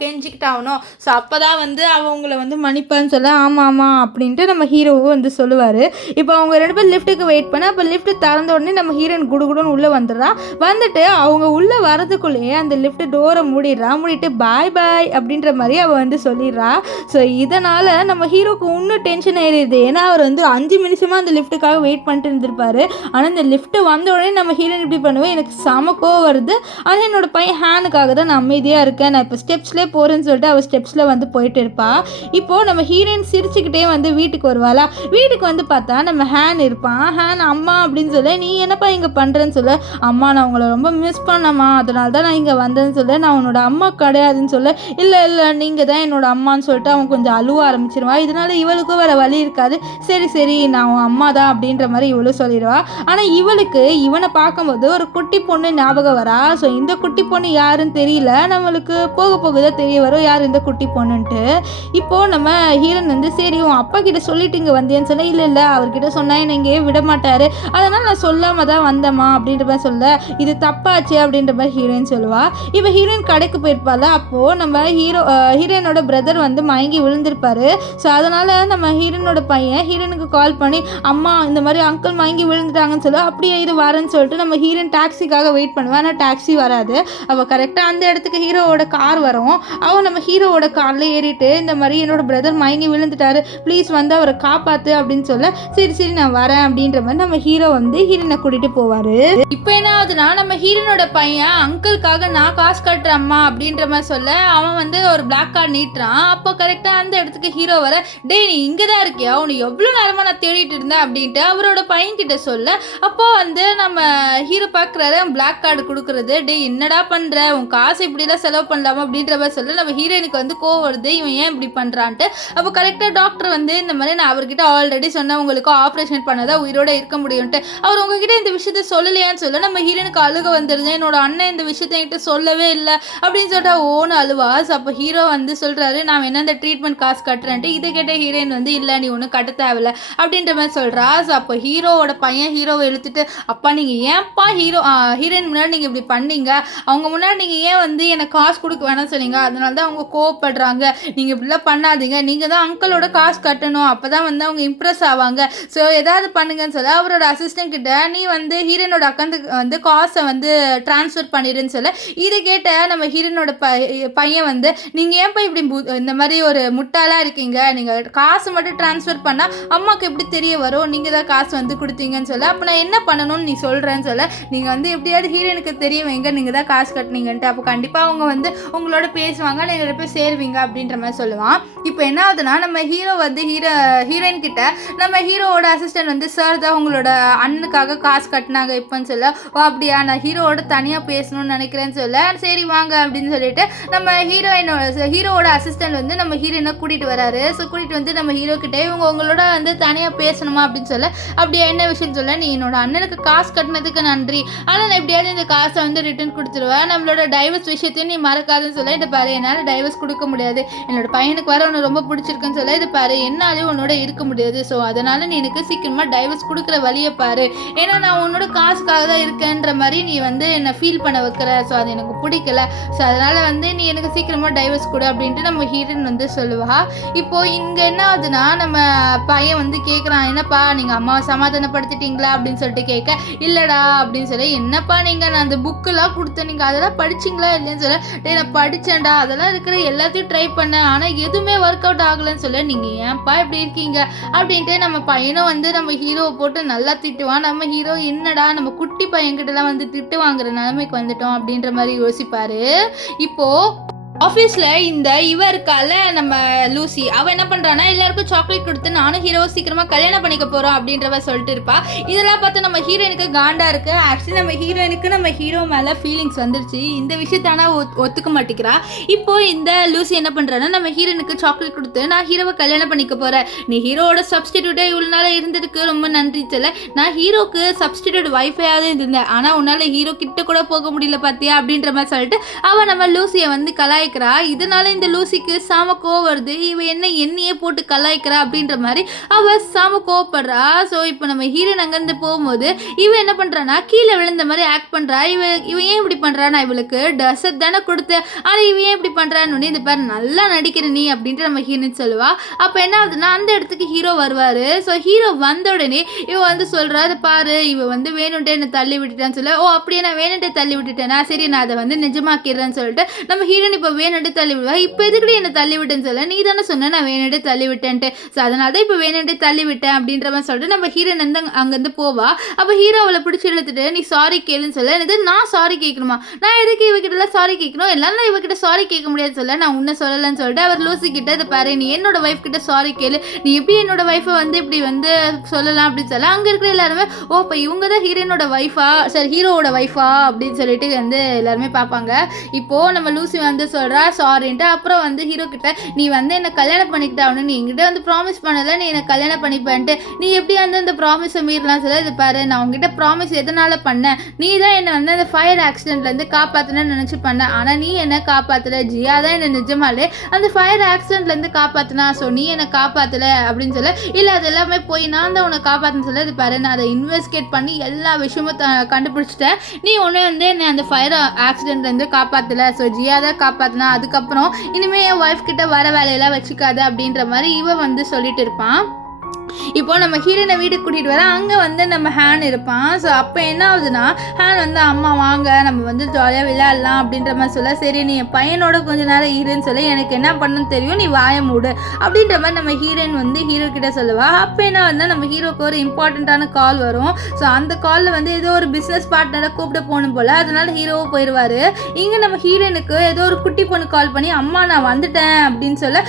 கெஞ்சிக்கிட்டாகணும், ஸோ அப்போ தான் வந்து அவங்கள வந்து மன்னிப்பான்னு சொல்ல, ஆமாம் அப்படின்ட்டு நம்ம ஹீரோவும் வந்து சொல்லுவார். இப்போ அவங்க 2 பேர் லிஃப்ட்டுக்கு வெயிட் பண்ண, அப்போ லிஃப்ட்டு திறந்த உடனே நம்ம ஹீரோயின் குடுன்னு உள்ளே வந்துடுறா. வந்துட்டு அவங்க உள்ளே வரதுக்குள்ளேயே அந்த லிஃப்ட் டோரை மூடிட்டு பாய் அப்படின்ற மாதிரி அவள் வந்து சொல்லிடுறா. ஸோ இதனால் நம்ம ஹீரோக்கு இன்னும் டென்ஷன் ஆயிடுது. ஏன்னா அவர் வந்து 5 நிமிஷமாக அந்த லிஃப்ட்டுக்காக வெயிட் பண்ணிட்டு இருந்திருப்பாரு. ஆனால் இந்த லிஃப்ட்டு வந்த உடனே நம்ம ஹீரோயின் இப்படி பண்ணுவேன், எனக்கு செம கோவம் வருது, ஆனால் என்னோட பையன் ஹேனுக்காக தான் நான் அமைதியாக இருக்கேன், நான் இப்போ ஸ்டெப்ஸ்லேயே போகிறேன்னு சொல்லிட்டு அவள் ஸ்டெப்ஸில் வந்து போயிட்டு இருப்பா. இப்போது நம்ம ஹீரோயின் சிரிச்சுக்கிட்டே வந்து வீட்டுக்கு வருவாளா. வீட்டுக்கு வந்து பார்த்தா நம்ம ஹேன் இருப்பான். ஹேன் அம்மா அப்படின்னு சொல்ல, நீ என்னப்பா இங்கே பண்ணுறேன்னு சொல்ல, அம்மா நான் உங்களை ரொம்ப மிஸ் பண்ணம்மா, அதனால தான் நான் இங்கே வந்தேன்னு சொல்ல, நான் உன்னோட அம்மா கிடையாதுன்னு சொல்ல, இல்லை நீங்கள் தான் என்னோட அம்மான்னு சொல்லிட்டு அவன் கொஞ்சம் அழுவ ஆரம்பிச்சிருவான். இதனால இவளுக்கும் வேறு வழி இருக்காது, சரி நான் உன் அம்மா தான் அப்படின்ற மாதிரி இவளும் சொல்லிடுவா. ஆனால் இவளுக்கு இவனை பார்க்கும்போது ஒரு குட்டி பொண்ணு ஞாபகம் வரா. ஸோ இந்த குட்டி பொண்ணு யாருன்னு தெரியல, நம்மளுக்கு போகதான் தெரிய வரும் யார் இந்த குட்டி பொண்ணுன்ட்டு. இப்போது நம்ம ஹீரோன் வந்து, சரி உன் அப்பா கிட்ட சொல்லிட்டு இங்கே வந்தேன்னு சொல்ல, இல்லை அவர்கிட்ட சொன்னா என்னை இங்கே விட மாட்டார், அதனால் நான் சொல்லாமல் தான் வந்தேம்மா அப்படின்ற மாதிரி சொல்ல, இது தப்பாச்சு அப்படின்ற மாதிரி ஹீரோயின் சொல்லுவா. இப்போ ஹீரோயின் கடைக்கு போயிருப்பாள். அப்போது நம்ம ஹீரோயினோட பிரதர் வந்து மயங்கி விழுந்திருப்பாரு. ஸோ அதனால் நம்ம ஹீரோயினோட பையன் ஹீரோயினுக்கு கால் பண்ணி, அம்மா இந்த மாதிரி அங்கிள் மயங்கி விழுந்துட்டாங்கன்னு சொல்ல, அப்படியே இது வரேன்னு சொல்லிட்டு நம்ம ஹீரோயின் டாக்ஸிக்காக வெயிட் பண்ணுவேன். ஆனால் டாக்ஸி வராது. அவள் கரெக்டாக அந்த இடத்துக்கு ஹீரோவோட கார் வரும். அவன் நம்ம ஹீரோவோட காரில் ஏறிட்டு, இந்த மாதிரி என்னோட பிரதர் மயங்கி விழுந்துட்டாரு, ப்ளீஸ் வந்து அவரை காப்பாற்று அப்படின்னு சொல்ல, சரி நான் வரேன் அப்படின்ற மாதிரி நம்ம ஹீரோ வந்து ஹீரோனை கூட்டிகிட்டு போவார். இப்போ என்ன ஆகுதுன்னா, நம்ம ஹீரோனோட பையன் அங்கிள்காக நான் காசு கட்டுறேம்மா அப்படின்ற மாதிரி சொல்ல, அவன் வந்து ஒரு பிளாக் கார்டு நீட்டுறான். அப்போ கரெக்டாக அந்த இடத்துக்கு ஹீரோ வர, டேய் நீ இங்கே தான் இருக்கியா, உன்னை எவ்வளோ நேரமாக நான் தேடிட்டு இருந்தேன் அப்படின்ட்டு அவரோட பையன்கிட்ட சொல்ல, அப்போ வந்து நம்ம ஹீரோ பார்க்குறாரு, பிளாக் கார்டு கொடுக்குறது. டே என்னடா பண்ணுற, உன் காசு இப்படிலாம் செலவு பண்ணலாமா அப்படின்ற மாதிரி சொல்ல நம்ம ஹீரோயினுக்கு வந்து கோவம் வருது, இவன் ஏன் இப்படி பண்ணுறான்ட்டு. அப்போ கரெக்டாக டாக்டர் வந்து இந்த மாதிரி நான் அவர்கிட்ட ஆல்ரெடி சொன்னேன் உங்களுக்கு ஆப்ரேஷன் பண்ணதான் உயிரோட இருக்க முடியும்ட்டு. அவர் உங்ககிட்ட இந்த விஷயத்த சொல்லலையான்னு சொல்ல நம்ம ஹீரோனுக்கு அழுக வந்துடுது. என்னோட அண்ணன் இந்த விஷயத்த என்கிட்ட சொல்லவே இல்லை அப்படின்னு சொல்லிட்டு ஓன்னு அழுவா. ஸோ அப்போ ஹீரோ வந்து சொல்கிறாரு நான் என்ன இந்த ட்ரீட்மெண்ட் காசு கட்டுறேன்ட்டு. இதை கேட்ட ஹீரோயின் வந்து இல்லை நீ ஒன்றும் கட்ட தேவையில்ல அப்படின்ற மாதிரி சொல்கிறா. ஸோ அப்போ ஹீரோவோட பையன் ஹீரோவை இழுத்துட்டு அப்பா நீங்கள் ஏன்ப்பா ஹீரோயின் முன்னாடி நீங்கள் இப்படி பண்ணீங்க, அவங்க முன்னாடி நீங்கள் ஏன் வந்து எனக்கு காசு கொடுக்க வேணாம்னு சொன்னீங்க, அதனால தான் அவங்க கோவப்படுறாங்க, நீங்கள் இப்படிலாம் பண்ணாதீங்க, நீங்கள் தான் அங்கிளோட காசு கட்டணும், அப்போ தான் வந்து அவங்க இம்ப்ரெஸ் ஆவாங்க, ஸோ ஏதாவது பண்ணுங்கன்னு சொல்ல அவரோட அசிஸ்டன்ட் கிட்ட நீ வந்து ஹீரோனோட அக்கௌண்ட்டுக்கு வந்து காசை வந்து ட்ரான்ஸ்ஃபர் பண்ணிடுன்னு சொல்ல இதை கேட்ட நம்ம ஹீரோனோட பையன் வந்து நீங்கள் ஏன்ப்பா இப்படி இந்த மாதிரி ஒரு முட்டாளாக இருக்கீங்க, நீங்கள் காசு மட்டும் ட்ரான்ஸ்ஃபர் பண்ணால் அம்மாவுக்கு எப்படி தெரிய வரும், நீங்கள் தான் காசு வந்து கொடுத்தீங்கன்னு சொல்ல அப்போ நான் என்ன பண்ணணும்னு நீ சொல்கிறேன்னு சொல்ல நீங்கள் வந்து எப்படியாவது ஹீரோனுக்கு தெரிய வைங்க நீங்கள் தான் காசு கட்டினீங்கன்ட்டு, அப்போ கண்டிப்பாக அவங்க வந்து உங்களோட பேசுவாங்க, நீங்கள் போய் சேருவீங்க அப்படின்ற மாதிரி சொல்லுவான். இப்போ என்ன ஆகுதுன்னா நம்ம ஹீரோ வந்து ஹீரோயின் கிட்ட நம்ம ஹீரோவோட அசிஸ்டன்ட் வந்து சார் தான் உங்களோட அண்ணனுக்காக காசு கட்டினாங்க இப்போன்னு சொல்ல ஓ அப்படியா நான் ஹீரோவோட தனியாக பேசணும்னு நினைக்கிறேன்னு சொல்ல சரி வாங்க அப்படின்னு சொல்லிட்டு நம்ம ஹீரோவோட அசிஸ்டன்ட் வந்து நம்ம ஹீரோயினை கூட்டிகிட்டு வராரு. ஸோ கூட்டிகிட்டு வந்து நம்ம ஹீரோ கிட்டே இவங்க உங்களோட வந்து தனியாக பேசணுமா அப்படின்னு சொல்ல அப்படியா என்ன விஷயம்னு சொல்ல நீ என்னோட அண்ணனுக்கு காசு கட்டினதுக்கு நன்றி, ஆனால் நான் எப்படியாவது இந்த காசை வந்து ரிட்டர்ன் கொடுத்துருவேன், நம்மளோட டைவர்ஸ் விஷயத்தையும் நீ மறக்காதுன்னு சொல்ல இது பாரு என்னால் டைவர்ஸ் கொடுக்க முடியாது, என்னோட பையனுக்கு வர உனக்கு ரொம்ப பிடிச்சிருக்குன்னு சொல்ல இது பாரு என்னாலே உன்னோட இருக்க முடியாது, ஸோ அதனால் நீ எனக்கு சீக்கிரமாக டைவர்ஸ் கொடுக்குற வழியை பாரு, ஏன்னா நான் உன்னோட காசுக்காக தான் இருக்கேன்ற மாதிரி நீ வந்து என்னை ஃபீல் பண்ண வைக்கிற, ஸோ அது எனக்கு பிடிக்கல, ஸோ அதனால் வந்து நீ எனக்கு சீக்கிரமாக டைவர்ஸ் கொடு அப்படின்ட்டு நம்ம ஹீரோயின் வந்து சொல்லுவா. இப்போது இங்கே என்ன ஆகுதுன்னா நம்ம பையன் வந்து கேட்குறான் என்னப்பா நீங்கள் அம்மாவை சமாதானப்படுத்திட்டீங்களா அப்படின்னு சொல்லிட்டு கேட்க இல்லைடா அப்படின்னு சொல்லி என்னப்பா நீங்கள் நான் அந்த புக்கெல்லாம் கொடுத்தேன் நீங்கள் அதெல்லாம் படிச்சிங்களா இல்லைன்னு சொல்ல டே நான் படித்தேன்டா அதெல்லாம் இருக்கிற எல்லாத்தையும் ட்ரை பண்ணேன் ஆனால் எதுவுமே ஒர்க் அவுட் ஆகலைன்னு சொல்ல நீங்கள் ஏன்ப்பா இப்படி இருக்கீங்க அப்படின்ட்டு நம்ம பையனும் வந்து நம்ம ஹீரோவை போட்டு நல்லா திட்டுவான். நம்ம ஹீரோ என்னடா நம்ம குட்டி பையன்கிட்டலாம் வந்து திட்டு வாங்குற நிலைமைக்கு வந்துட்டோம் அப்படின்ற மாதிரி யோசிப்பாரு. இப்போது ஆஃபீஸில் இவ இருக்கால நம்ம லூசி அவள் என்ன பண்ணுறான்னா எல்லாருக்கும் சாக்லேட் கொடுத்து நானும் ஹீரோவை சீக்கிரமாக கல்யாணம் பண்ணிக்க போகிறோம் அப்படின்றவ சொல்லிட்டு இருப்பா. இதெல்லாம் பார்த்து நம்ம ஹீரோயினுக்கு காண்டா இருக்குது. ஆக்சுவலி நம்ம ஹீரோயினுக்கு நம்ம ஹீரோ மேலே ஃபீலிங்ஸ் வந்துருச்சு, இந்த விஷயத்தானா ஒத்துக்க மாட்டேங்கிறா. இப்போது இந்த லூசி என்ன பண்ணுறான்னா நம்ம ஹீரோயினுக்கு சாக்லேட் கொடுத்து நான் ஹீரோவை கல்யாணம் பண்ணிக்க போகிறேன், நீ ஹீரோவோட சப்ஸ்டிடியூட்டே இவ்வளோ நாள் இருந்ததுக்கு ரொம்ப நன்றி சொல்ல, நான் ஹீரோக்கு சப்ஸ்டிடியூட் வைஃபையாவது இருந்தேன் ஆனால் உன்னால் ஹீரோ கிட்ட கூட போக முடியல பார்த்தியா அப்படின்ற மாதிரி சொல்லிட்டு அவள் நம்ம லூசியை வந்து கலாய்க்கிறா. இதனால இந்த லூசிக்கு சாம கோவம் வருது, இவ என்னையே போட்டு கலாய்க்கிறா அப்படின்ற மாதிரி அவ சாம கோவப்படுறா. ஸோ இப்போ நம்ம ஹீரோயின் அங்கேருந்து போகும்போது இவ என்ன பண்ணுறான்னா கீழே விழுந்த மாதிரி ஆக்ட் பண்ணுறா. இவ ஏன் இப்படி பண்ணுறா, நான் இவளுக்கு டெசர்ட் தானே கொடுத்தேன் ஆனால் இவ ஏன் இப்படி பண்ணுறான்னு இந்த பேர் நல்லா நடிக்கிற நீ அப்படின்ட்டு நம்ம ஹீரோயின் சொல்லுவா. அப்போ என்ன ஆகுதுன்னா அந்த இடத்துக்கு ஹீரோ வருவார். ஸோ ஹீரோ வந்த உடனே இவ வந்து சொல்கிறா அதை பாரு இவ வந்து வேணுன்ட்டே என்னை தள்ளி விட்டுட்டான்னு சொல்ல ஓ அப்படியே நான் வேணுன்ட்டே தள்ளி விட்டுட்டேனா சரி நான் அதை வந்து நிஜமாக்கிறேன்னு சொல்லிட்டு நம்ம ஹீரோயின் இப்போ வேணுன்ட்டு தள்ளி விடுவா. இப்போ எதுக்கடி என்னை தள்ளி விட்டேன்னு சொல்ல நீ தானே சொன்ன நான் வேணுன்ட்டே தள்ளி விட்டேன்ட்டு, ஸோ அதனால தான் இப்போ வேணுன்ட்டே தள்ளி விட்டேன் அப்படின்ற மாதிரி சொல்லிட்டு நம்ம ஹீரோயின் வந்து அங்கேருந்து போவா. அப்போ ஹீரோ அவளை பிடிச்சி இழுத்துட்டு நீ சாரி கேளுன்னு சொல்ல எனக்கு நான் சாரி கேட்கணுமா, நான் எதுக்கு இவகிட்டலாம் சாரி கேட்கணும், எல்லாம் நான் இவகிட்ட சாரி கேட்க முடியாது சொல்ல நான் உன்னை சொல்லலைன்னு சொல்லிட்டு அவர் லூசி கிட்ட இதை பாரு நீ என்னோட ஒய்ஃப் கிட்ட சாரி கேளு, நீ எப்படி என்னோட ஒய்ஃபை வந்து இப்படி வந்து சொல்லலாம் அப்படின்னு சொல்ல அங்கே இருக்கிற எல்லாருமே ஓ இப்போ இவங்க தான் ஹீரோனோட ஒய்ஃபா சரி ஹீரோவோட ஒய்ஃபா அப்படின்னு சொல்லிட்டு வந்து எல்லாருமே பார்ப்பாங்க. இப்போது நம்ம லூசி வந்து சொல்கிறா சாரின்ட்டு. அப்புறம் வந்து ஹீரோ கிட்ட நீ வந்து என்னை கல்யாணம் பண்ணிக்கிட்டாவனு நீ என்கிட்ட வந்து ப்ராமிஸ் பண்ணலை நீ என்னை கல்யாணம் பண்ணிப்பேன்ட்டு நீ எப்படி வந்து அந்த ப்ராமிஸை மீறலாம் சொல்ல இது பாரு நான் உங்ககிட்ட ப்ராமிஸ் எதனால் பண்ணேன், நீ தான் என்னை வந்து அந்த ஃபயர் ஆக்சிடென்ட்லேருந்து காப்பாற்றினேன்னு நினச்சி பண்ணேன் ஆனால் நீ என்னை காப்பாற்றலை, ஜியா தான் என்னை நிஜமாலே அந்த ஃபயர் ஆக்சிடென்ட்லேருந்து காப்பாற்றினா ஸோ நீ என்னை காப்பாற்றலை அப்படின்னு சொல்ல இல்லை அது எல்லாமே போய் நான் தான் உன்னை காப்பாற்றுன்னு சொல்ல இது பாரு நான் அதை இன்வெஸ்டிகேட் பண்ணி எல்லா விஷயமும் கண்டுபிடிச்சிட்டேன், நீ ஒன்று வந்து என்னை அந்த ஃபயர் ஆக்சிடென்ட்லேருந்து காப்பாற்றலை ஸோ ஜியா தான் காப்பாற்றினா அதுக்கப்புறம் இனிமேல் என் ஒய்ஃப் கிட்ட வர வேலையெல்லாம் வச்சுக்காத அப்படின்ற மாதிரி இவ வந்து சொல்லிட்டு இருப்பான். இப்போ நம்ம ஹீரோயினை வீட்டுக்கு கூட்டிகிட்டு வர அங்கே வந்து நம்ம ஹேன் இருப்பான். ஸோ அப்போ என்ன ஆகுதுன்னா ஹேன் வந்து அம்மா வாங்க நம்ம வந்து ஜாலியாக விளையாடலாம் அப்படின்ற மாதிரி சொல்ல சரி நீ என் பையனோட கொஞ்ச நேரம் இருன்னு சொல்லி எனக்கு என்ன பண்ணணும்னு தெரியும் நீ வாய மூடு அப்படின்ற மாதிரி நம்ம ஹீரோயின் வந்து ஹீரோ கிட்ட சொல்லுவா. அப்போ என்ன வந்தால் நம்ம ஹீரோக்கு ஒரு இம்பார்ட்டண்ட்டான கால் வரும். ஸோ அந்த காலில் வந்து ஏதோ ஒரு பிஸ்னஸ் பார்ட்னரை கூப்பிட்டு போகணும் போல் அதனால ஹீரோவும் போயிடுவார். இங்கே நம்ம ஹீரோயினுக்கு ஏதோ ஒரு குட்டி பொண்ணு கால் பண்ணி அம்மா நான் வந்துட்டேன் அப்படின்னு சொல்ல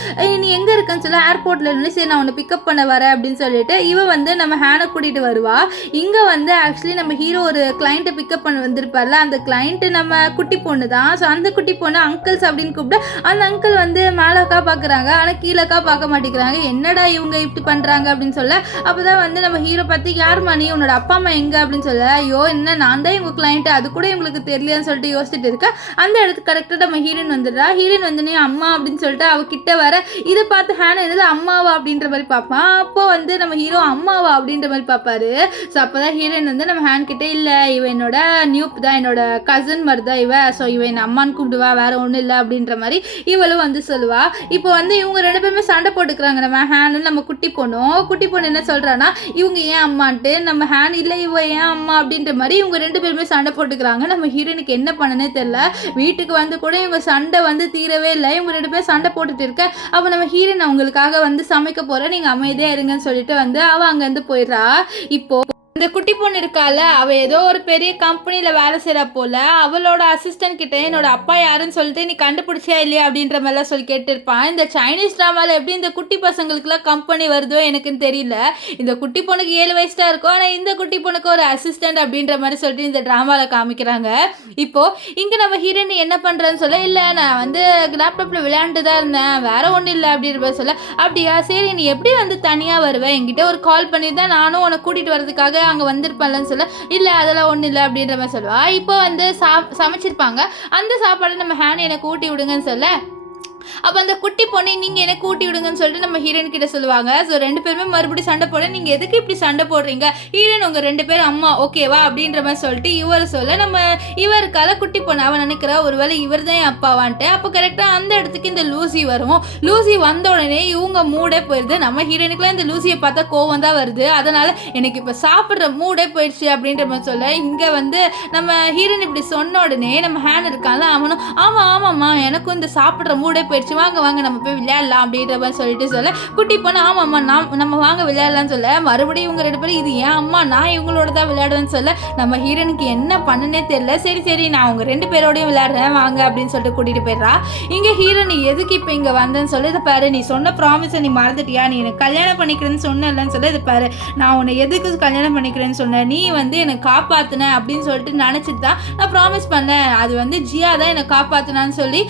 நீ எங்கே இருக்கன்னு சொல்ல ஏர்போர்ட்டில் இருந்து சரி நான் உன்னை பிக்கப் பண்ண வரேன் அப்படின்னு அப்படின்னு சொல்லிட்டு இவ வந்து நம்ம ஹேனை கூட்டிகிட்டு வருவா. இங்கே வந்து ஆக்சுவலி நம்ம ஹீரோ ஒரு கிளைண்ட்டை பிக்கப் பண்ண வந்திருப்பார்ல, அந்த கிளைண்ட்டு நம்ம குட்டி பொண்ணு தான். ஸோ அந்த குட்டி பொண்ணு அங்கிள்ஸ் அப்படின்னு கூப்பிட்டு அந்த அங்கிள் வந்து மேலக்கா பார்க்குறாங்க, ஆனால் கீழக்கா பார்க்க மாட்டேங்கிறாங்க. என்னடா இவங்க இப்படி பண்ணுறாங்க அப்படின்னு சொல்ல, அப்போ தான் வந்து நம்ம ஹீரோ பார்த்து யாருமா நீ, உன்னோட அப்பா அம்மா எங்கே அப்படின்னு சொல்ல, ஐயோ என்ன நான் தான் இவங்க கிளைண்ட்டு, அது கூட இவங்களுக்கு தெரியலன்னு சொல்லிட்டு யோசிச்சுட்டு இருக்க. அந்த இடத்துக்கு கரெக்டாக நம்ம ஹீரோயின் வந்துடுறா. ஹீரோயின் வந்து நீ அம்மா அப்படின்னு சொல்லிட்டு அவகிட்ட வர, இதை பார்த்து ஹேனை என்னது அம்மாவா அப்படின்ற மாதிரி பார்ப்பான். அப்போ வந்து நம்ம ஹீரோ அம்மாவா அப்படின்ற மாதிரி பார்ப்பாரு. ஸோ அப்போ தான் ஹீரோயின் வந்து நம்ம ஹேன் கிட்டே இல்லை இவ என்னோட நியூப் தான், என்னோட கசின் மாதிரி தான் இவ, ஸோ இவ என்ன அம்மான்னு கூப்பிடுவா, வேற ஒன்றும் இல்லை அப்படின்ற மாதிரி இவளும் வந்து சொல்லுவா. இப்போ வந்து இவங்க 2 பேருமே சண்டை போட்டுக்கிறாங்க. நம்ம ஹேனு நம்ம குட்டி பொண்ணு என்ன சொல்றான்னா இவங்க ஏன் அம்மான்ட்டு, நம்ம ஹேன் இல்லை இவ ஏன் அம்மா அப்படின்ற மாதிரி இவங்க 2 பேருமே சண்டை போட்டுக்கிறாங்க. நம்ம ஹீரோனுக்கு என்ன பண்ணனே தெரியல. வீட்டுக்கு வந்து கூட இவங்க சண்டை வந்து தீரவே இல்லை. இவங்க 2 பேரும் சண்டை போட்டுட்டு இருக்க. அப்போ நம்ம ஹீரோயின் அவங்களுக்காக வந்து சமைக்க போகிறேன், நீங்கள் அமைதியாக இருங்கன்னு சொல்லிட்டு வந்து அவள் அங்கேருந்து போயிடுறா. இப்போ இந்த குட்டி பொண்ணு இருக்கால, அவள் ஏதோ ஒரு பெரிய கம்பெனியில் வேலை செய்கிற போல் அவளோட அசிஸ்டன்ட் கிட்டே என்னோட அப்பா யாருன்னு சொல்லிட்டு நீ கண்டுபிடிச்சா இல்லையா அப்படின்ற மாதிரிலாம் சொல்லி கேட்டிருப்பான். இந்த சைனீஸ் ட்ராமாவில் எப்படி இந்த குட்டி பசங்களுக்குலாம் கம்பெனி வருதோ எனக்குன்னு தெரியல. இந்த குட்டி பொண்ணுக்கு 7 வயசு தான் இருக்கும், ஆனால் இந்த குட்டி பொண்ணுக்கு ஒரு அசிஸ்டன்ட் அப்படின்ற மாதிரி சொல்லிட்டு இந்த ட்ராமாவில் காமிக்கிறாங்க. இப்போது இங்கே நம்ம ஹீரோயின் என்ன பண்ணுறேன்னு சொல்ல, இல்லை நான் வந்து லேப்டாப்பில் விளையாண்டு தான் இருந்தேன், வேற ஒன்றும் இல்லை அப்படின்ற மாதிரி சொல்ல, அப்படியா சரி நீ எப்படி வந்து தனியாக வருவேன், என்கிட்ட ஒரு கால் பண்ணி தான் நானும் உன்னை கூட்டிகிட்டு வரதுக்காக அங்கே வந்திருப்பேன்லன்னு சொல்ல, இல்லை அதெல்லாம் ஒன்றும் இல்லை அப்படின்ற மாதிரி சொல்லுவா. இப்போ வந்து சமைச்சிருப்பாங்க, அந்த சாப்பாடு நம்ம ஹேனை எனக்கு ஊட்டி விடுங்கன்னு சொல்ல, அப்போ அந்த குட்டி பொண்ணை நீங்கள் எனக்கு ஊட்டி விடுங்கன்னு சொல்லிட்டு நம்ம ஹீரோயின் கிட்ட சொல்லுவாங்க. ஸோ 2 பேருமே மறுபடியும் சண்டை போட, நீங்கள் எதுக்கு இப்படி சண்டை போடுறீங்க, ஹீரோயின் உங்கள் 2 பேரும் அம்மா ஓகேவா அப்படின்ற மாதிரி சொல்லிட்டு இவர் சொல்ல, நம்ம இவருக்கால குட்டி பொண்ணு அவன் நினைக்கிறா ஒருவேளை இவர் தான் என் அப்பாவான்ட்டு. அப்போ கரெக்டாக அந்த இடத்துக்கு இந்த லூசி வரும். லூசி வந்த உடனே இவங்க மூடே போயிடுது. நம்ம ஹீரோயினுக்குலாம் இந்த லூசியை பார்த்தா கோவம் தான் வருது. அதனால் எனக்கு இப்போ சாப்பிட்ற மூடே போயிடுச்சு அப்படின்ற மாதிரி சொல்ல, இங்கே வந்து நம்ம ஹீரோயின் இப்படி சொன்ன உடனே நம்ம ஹேன் இருக்கான்ல அவனும் ஆமாம்மா எனக்கும் இந்த சாப்பிட்ற மூடே போயிடுச்சு, வாங்க நம்ம போய் விளையாடலாம் அப்படின்ற மாதிரி சொல்லிட்டு சொல்ல, குட்டி பொண்ணு ஆமாம்மா நம்ம வாங்க விளையாடலாம்னு சொல்ல, மறுபடியும் இவங்க 2 பேரும் இது ஏன் அம்மா நான் இவங்களோட தான் விளையாடுவேன்னு சொல்ல, நம்ம ஹீரோனுக்கு என்ன பண்ணனே தெரியல. சரி நான் அவங்க 2 பேரோடையும் விளையாடுறேன் வாங்க அப்படின்னு சொல்லிட்டு கூட்டிகிட்டு போயிடுறா. இங்கே ஹீரோ நீ எதுக்கு இப்போ இங்கே வந்தேன்னு சொல்லி, இதை பாரு நீ சொன்ன ப்ராமிஸை நீ மறந்துட்டியா, நீ எனக்கு கல்யாணம் பண்ணிக்கிறேன்னு சொன்னேன்லன்னு சொல்லி, இதை பாரு நான் உன்னை எதுக்கு கல்யாணம் பண்ணிக்கிறேன்னு சொன்னேன், நீ வந்து என்னை காப்பாற்றின அப்படின்னு சொல்லிட்டு நினச்சிட்டு தான் நான் ப்ராமிஸ் பண்ணேன், அது வந்து ஜியா தான் என்னை காப்பாற்றினான்னு சொல்லி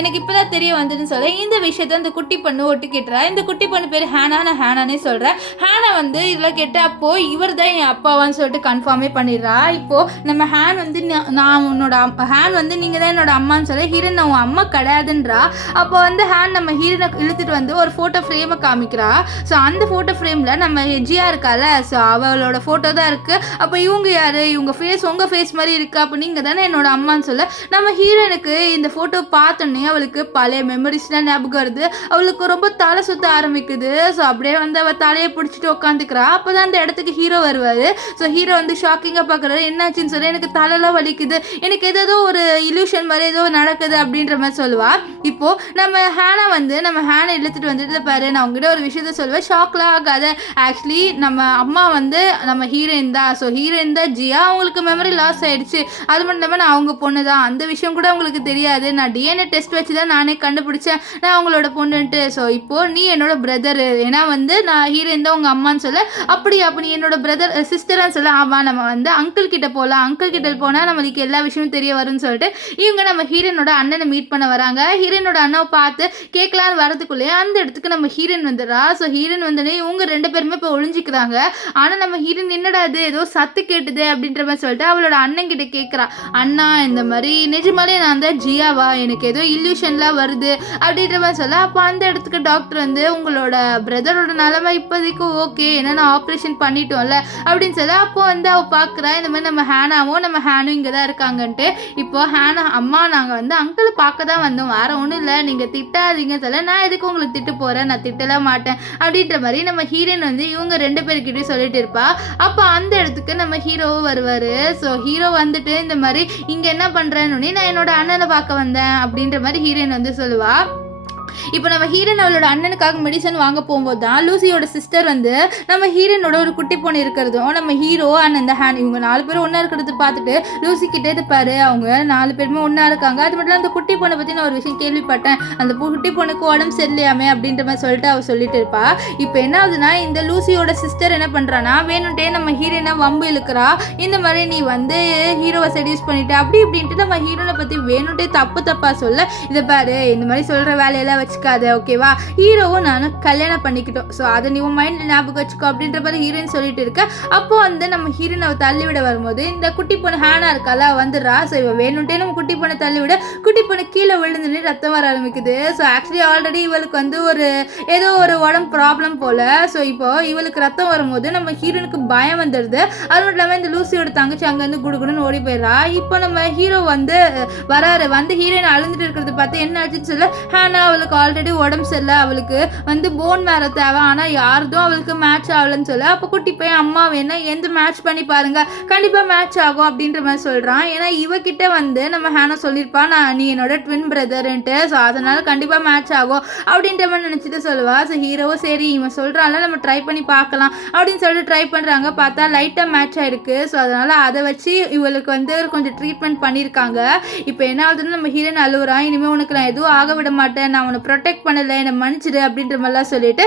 எனக்கு இப்போ தான் தெரிய வந்துன்னு சொல்ல, இந்த விஷயத்த அந்த குட்டி பொண்ணு ஒட்டுக்கிட்டுறா. இந்த குட்டி பொண்ணு பேர் ஹேனானே சொல்கிறேன். ஹேனை வந்து இதில் கேட்டு அப்போ இவர் தான் என் அப்பாவான்னு சொல்லிட்டு கன்ஃபார்மே பண்ணிடுறா. இப்போது நம்ம ஹேன் வந்து நான் உன்னோட ஹேன் வந்து நீங்கள் தான் என்னோட அம்மான்னு சொல்ல, ஹீரோன் நான் உன் அம்மா கிடையாதுன்றா. அப்போ வந்து ஹேன் நம்ம ஹீரோனை இழுத்துட்டு வந்து ஒரு ஃபோட்டோ ஃப்ரேமை காமிக்கிறா. ஸோ அந்த ஃபோட்டோ ஃப்ரேமில் நம்ம ஜியா இருக்கால, ஸோ அவளோட ஃபோட்டோ தான் இருக்குது. அப்போ இவங்க யார், இவங்க ஃபேஸ் உங்கள் ஃபேஸ் மாதிரி இருக்கா, அப்போ நீங்கள் தானே என்னோட அம்மான்னு சொல்ல, நம்ம ஹீரோனுக்கு இந்த ஃபோட்டோ பார்த்தோன்னே அவளுக்கு பழைய மெமரிஸ்லாம் ஞாபகம் வருது. அவளுக்கு ரொம்ப தலை சுத்த ஆரம்பிக்குது. ஸோ அப்படியே வந்து அவள் தலையை பிடிச்சிட்டு உட்காந்துக்கிறா. அப்போ தான் அந்த இடத்துக்கு ஹீரோ வருவார். ஸோ ஹீரோ வந்து ஷாக்கிங்காக பார்க்குறாரு, என்னாச்சுன்னு சொல்லி, எனக்கு தலைலாம் வலிக்குது, எனக்கு ஏதோ ஒரு இல்யூஷன் மாதிரி ஏதோ நடக்குது அப்படின்ற மாதிரி சொல்லுவாள். இப்போது நம்ம ஹேனை வந்து நம்ம ஹேனை இழுத்துட்டு வந்துட்டு பாரு நான் உங்ககிட்ட ஒரு விஷயத்த சொல்லுவேன், ஷாக்லாம் ஆகாத, ஆக்சுவலி நம்ம அம்மா வந்து நம்ம ஹீரோயின் தான், ஸோ ஹீரோயின் தான் ஜியா, அவங்களுக்கு மெமரி லாஸ் ஆகிடுச்சு, அது மட்டும் இல்லாமல் நான் அவங்க பொண்ணு தான், அந்த விஷயம் கூட அவங்களுக்கு தெரியாது, நான் டிஎன்ஏ டெஸ்ட் வச்சு தான் நானே கண்டுபிடிச்சேன் நான் அவங்களோட பொண்ணுன்ட்டு. ஸோ இப்போது நீ என்னோட பிரதரு, ஏன்னா வந்து நான் ஹீரோயின் தான் உங்கள் அம்மான்னு சொல்ல, அப்படி என்னோட பிரதர் சிஸ்டரான்னு சொல்ல, ஆமாம் நம்ம வந்து அங்கிள் கிட்ட போகலாம், அங்கிள் கிட்ட போனால் நம்மளுக்கு எல்லா விஷயமும் தெரிய வரும்னு சொல்லிட்டு இவங்க நம்ம ஹீரோயினோட அண்ணனை மீட் பண்ண வராங்க. ஹீரோயினோட அண்ணாவை பார்த்து கேட்கலான்னு வரதுக்குள்ளேயே அந்த இடத்துக்கு நம்ம ஹீரோயின் வந்துடுறா. ஸோ ஹீரோயின் வந்தோடனே இவங்க 2 பேருமே இப்போ ஒழிஞ்சிக்கிறாங்க. ஆனால் நம்ம ஹீரோயின் என்னடா அது ஏதோ சத்து கேட்டுது அப்படின்ற மாதிரி சொல்லிட்டு அவளோட அண்ணன் கிட்ட கேட்குறா, அண்ணா இந்த மாதிரி நிஜமாலே நான் தான் ஜியாவா, எனக்கு ஏதோ இல்யூஷன்லாம் வருது அப்படின்ற மாதிரி சொல்ல, அப்போ அந்த இடத்துக்கு டாக்டர் வந்து உங்களோட பிரதரோட நிலைமை இப்போதைக்கு ஓகே, ஏன்னா நான் ஆப்ரேஷன் பண்ணிட்டோம்ல அப்படின்னு சொல்ல, அப்போ வந்து அவள் பார்க்குறா இந்த மாதிரி நம்ம ஹேனும் இங்கே தான் இருக்காங்கன்ட்டு. இப்போ ஹேனா அம்மா நாங்கள் வந்து அங்கிளை பார்க்க தான் வந்தோம், வேற ஒன்றும் இல்லை, நீங்கள் திட்டாதீங்க சொல்ல, நான் எதுக்கு உங்களுக்கு திட்டு போகிறேன், நான் திட்டலாம் மாட்டேன் அப்படின்ற மாதிரி நம்ம ஹீரோயின் வந்து இவங்க 2 பேர்கிட்டையும் சொல்லிட்டு இருப்பா. அப்போ அந்த இடத்துக்கு நம்ம ஹீரோவும் வருவார். ஸோ ஹீரோ வந்துட்டு இந்த மாதிரி இங்கே என்ன பண்ணுறேன்னு நான் என்னோட அண்ணனை பார்க்க வந்தேன் அப்படின்ற மாதிரி ஹீரோயின் வந்து சொல்லுவாள். இப்போ நம்ம ஹீரோயின் அவளோட அண்ணனுக்காக மெடிசன் வாங்க போகும்போது தான் லூசியோட சிஸ்டர் வந்து நம்ம ஹீரோயினோட ஒரு குட்டி பொண்ணு இருக்கிறதும் நம்ம ஹீரோ அண்ட் அந்த ஹேண்ட் இவங்க 4 பேரும் ஒன்றா இருக்கிறது பார்த்துட்டு லூசி கிட்டே இருப்பாரு. அவங்க 4 பேருமே ஒன்றா இருக்காங்க. அது மட்டும் அந்த குட்டி பொண்ணை பற்றி நான் ஒரு விஷயம் கேள்விப்பட்டேன், அந்த குட்டி பொண்ணுக்கு உடம்பு சரியில்லையாமே அப்படின்ற மாதிரி சொல்லிட்டு அவள் சொல்லிட்டு இருப்பா. இப்போ என்ன ஆகுதுன்னா இந்த லூசியோட சிஸ்டர் என்ன பண்ணுறான்னா வேணும்ட்டே நம்ம ஹீரோயினை வம்பு இழுக்கிறா. இந்த மாதிரி நீ வந்து ஹீரோவை செடியூஸ் பண்ணிட்டு அப்படி இப்படின்ட்டு நம்ம ஹீரோனை பற்றி வேணும்ட்டே தப்பா சொல்ல, இதை பாரு இந்த மாதிரி சொல்கிற வேலையெல்லாம் வச்சுக்காத ஓகேவா, ஹீரோவும் நானும் கல்யாணம் பண்ணிக்கிட்டோம், ஸோ அதை நீ மைண்ட் ஞாபகம் வச்சுக்கோ அப்படின்ற மாதிரி ஹீரோயின் சொல்லிட்டு இருக்க. அப்போ வந்து நம்ம ஹீரோனை தள்ளி விட வரும்போது இந்த குட்டி பொண்ணு ஹேனா இருக்கால வந்துடுறா. ஸோ இவ வேணும்ட்டே நம்ம குட்டி பொண்ணை தள்ளி விட குட்டி பொண்ணு கீழே விழுந்துன்னு ரத்தம் வர ஆரம்பிக்குது. ஸோ ஆக்சுவலி ஆல்ரெடி இவளுக்கு வந்து ஏதோ ஒரு உடம்பு ப்ராப்ளம் போல. ஸோ இப்போ இவளுக்கு ரத்தம் வரும்போது நம்ம ஹீரோனுக்கு பயம் வந்துடுது. அது மட்டும் இல்லாமல் இந்த லூசியோட தங்கச்சி அங்கேருந்து குடுகுடுன்னு ஓடி போயிடுறா. இப்போ நம்ம ஹீரோ வந்து வராரு. வந்து ஹீரோயின் அழுந்துட்டு இருக்கிறது பார்த்து என்ன ஆச்சுன்னு சொல்ல, ஹேனா அவளுக்கு ஆல்ரெடி உடம்பு சரியில்லை, அவளுக்கு வந்து போன் மேரோ தேவை, ஆனால் யாருதும் அவளுக்கு மேட்ச் ஆகலன்னு சொல்ல, அப்போ குட்டி போய் அம்மா வேணா எந்த மேட்ச் பண்ணி பாருங்க கண்டிப்பாக மேட்ச் ஆகும் அப்படின்ற மாதிரி சொல்கிறான். ஏன்னா இவகிட்ட வந்து நம்ம ஹேனா சொல்லியிருப்பா நீ என்னோட ட்வின் பிரதர்ன்ட்டு, ஸோ அதனால கண்டிப்பாக மேட்ச் ஆகும் அப்படின்ற மாதிரி நினச்சிட்டு சொல்லுவா. ஸோ ஹீரோவும் சரி இவன் சொல்கிறான்ல நம்ம ட்ரை பண்ணி பார்க்கலாம் அப்படின்னு சொல்லிட்டு ட்ரை பண்ணுறாங்க. பார்த்தா லைட்டாக மேட்ச் ஆகிருக்கு. ஸோ அதனால் அதை வச்சு இவளுக்கு வந்து கொஞ்சம் ட்ரீட்மெண்ட் பண்ணியிருக்காங்க. இப்போ என்ன ஆகுதுன்னு நம்ம ஹீரோயின் அழுகுறான். இனிமேல் உனக்கு நான் எதுவும் ஆக விட மாட்டேன், நான் உன்னை ப்ரொடெக்ட் பண்ணலை, என்னை மன்னிச்சிடு அப்படின்ற மாதிரிலாம் சொல்லிட்டு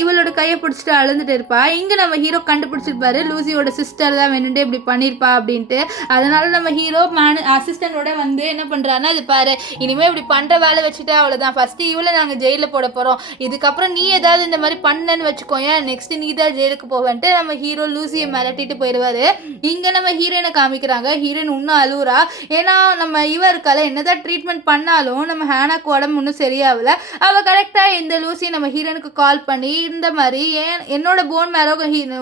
இவளோட கையை பிடிச்சிட்டு அழுந்துட்டு இருப்பா. இங்கே நம்ம ஹீரோ கண்டுபிடிச்சிருப்பாரு லூசியோட சிஸ்டர் தான் வேணுன்ட்டு இப்படி பண்ணியிருப்பா அப்படின்ட்டு. அதனால நம்ம ஹீரோ அசிஸ்டண்டோட வந்து என்ன பண்ணுறான்னா, இது பாரு இனிமேல் இப்படி பண்ணுற வேலை வச்சுட்டு அவ்வளோதான், ஃபஸ்ட்டு இவளை நாங்கள் ஜெயிலில் போட போகிறோம், இதுக்கப்புறம் நீ ஏதாவது இந்த மாதிரி பண்ணன்னு வச்சுக்கோங்க, நெக்ஸ்ட் நீ தான் ஜெயிலுக்கு போவேன்ட்டு நம்ம ஹீரோ லூசியை மிரட்டிட்டு போயிடுவாரு. இங்கே நம்ம ஹீரோயினை காமிக்கிறாங்க. ஹீரோயின் இன்னும் அழுகுறா. ஏன்னா நம்ம இருக்கால என்னதான் ட்ரீட்மெண்ட் பண்ணாலும் நம்ம ஹேனாக்கு உடம்பு இன்னும் சரியாகல. அவள் கரெக்டாக இந்த லூசி நம்ம ஹீரோனுக்கு கால் பண்ணி இந்த மாதிரி என்னோட போன் மேரோ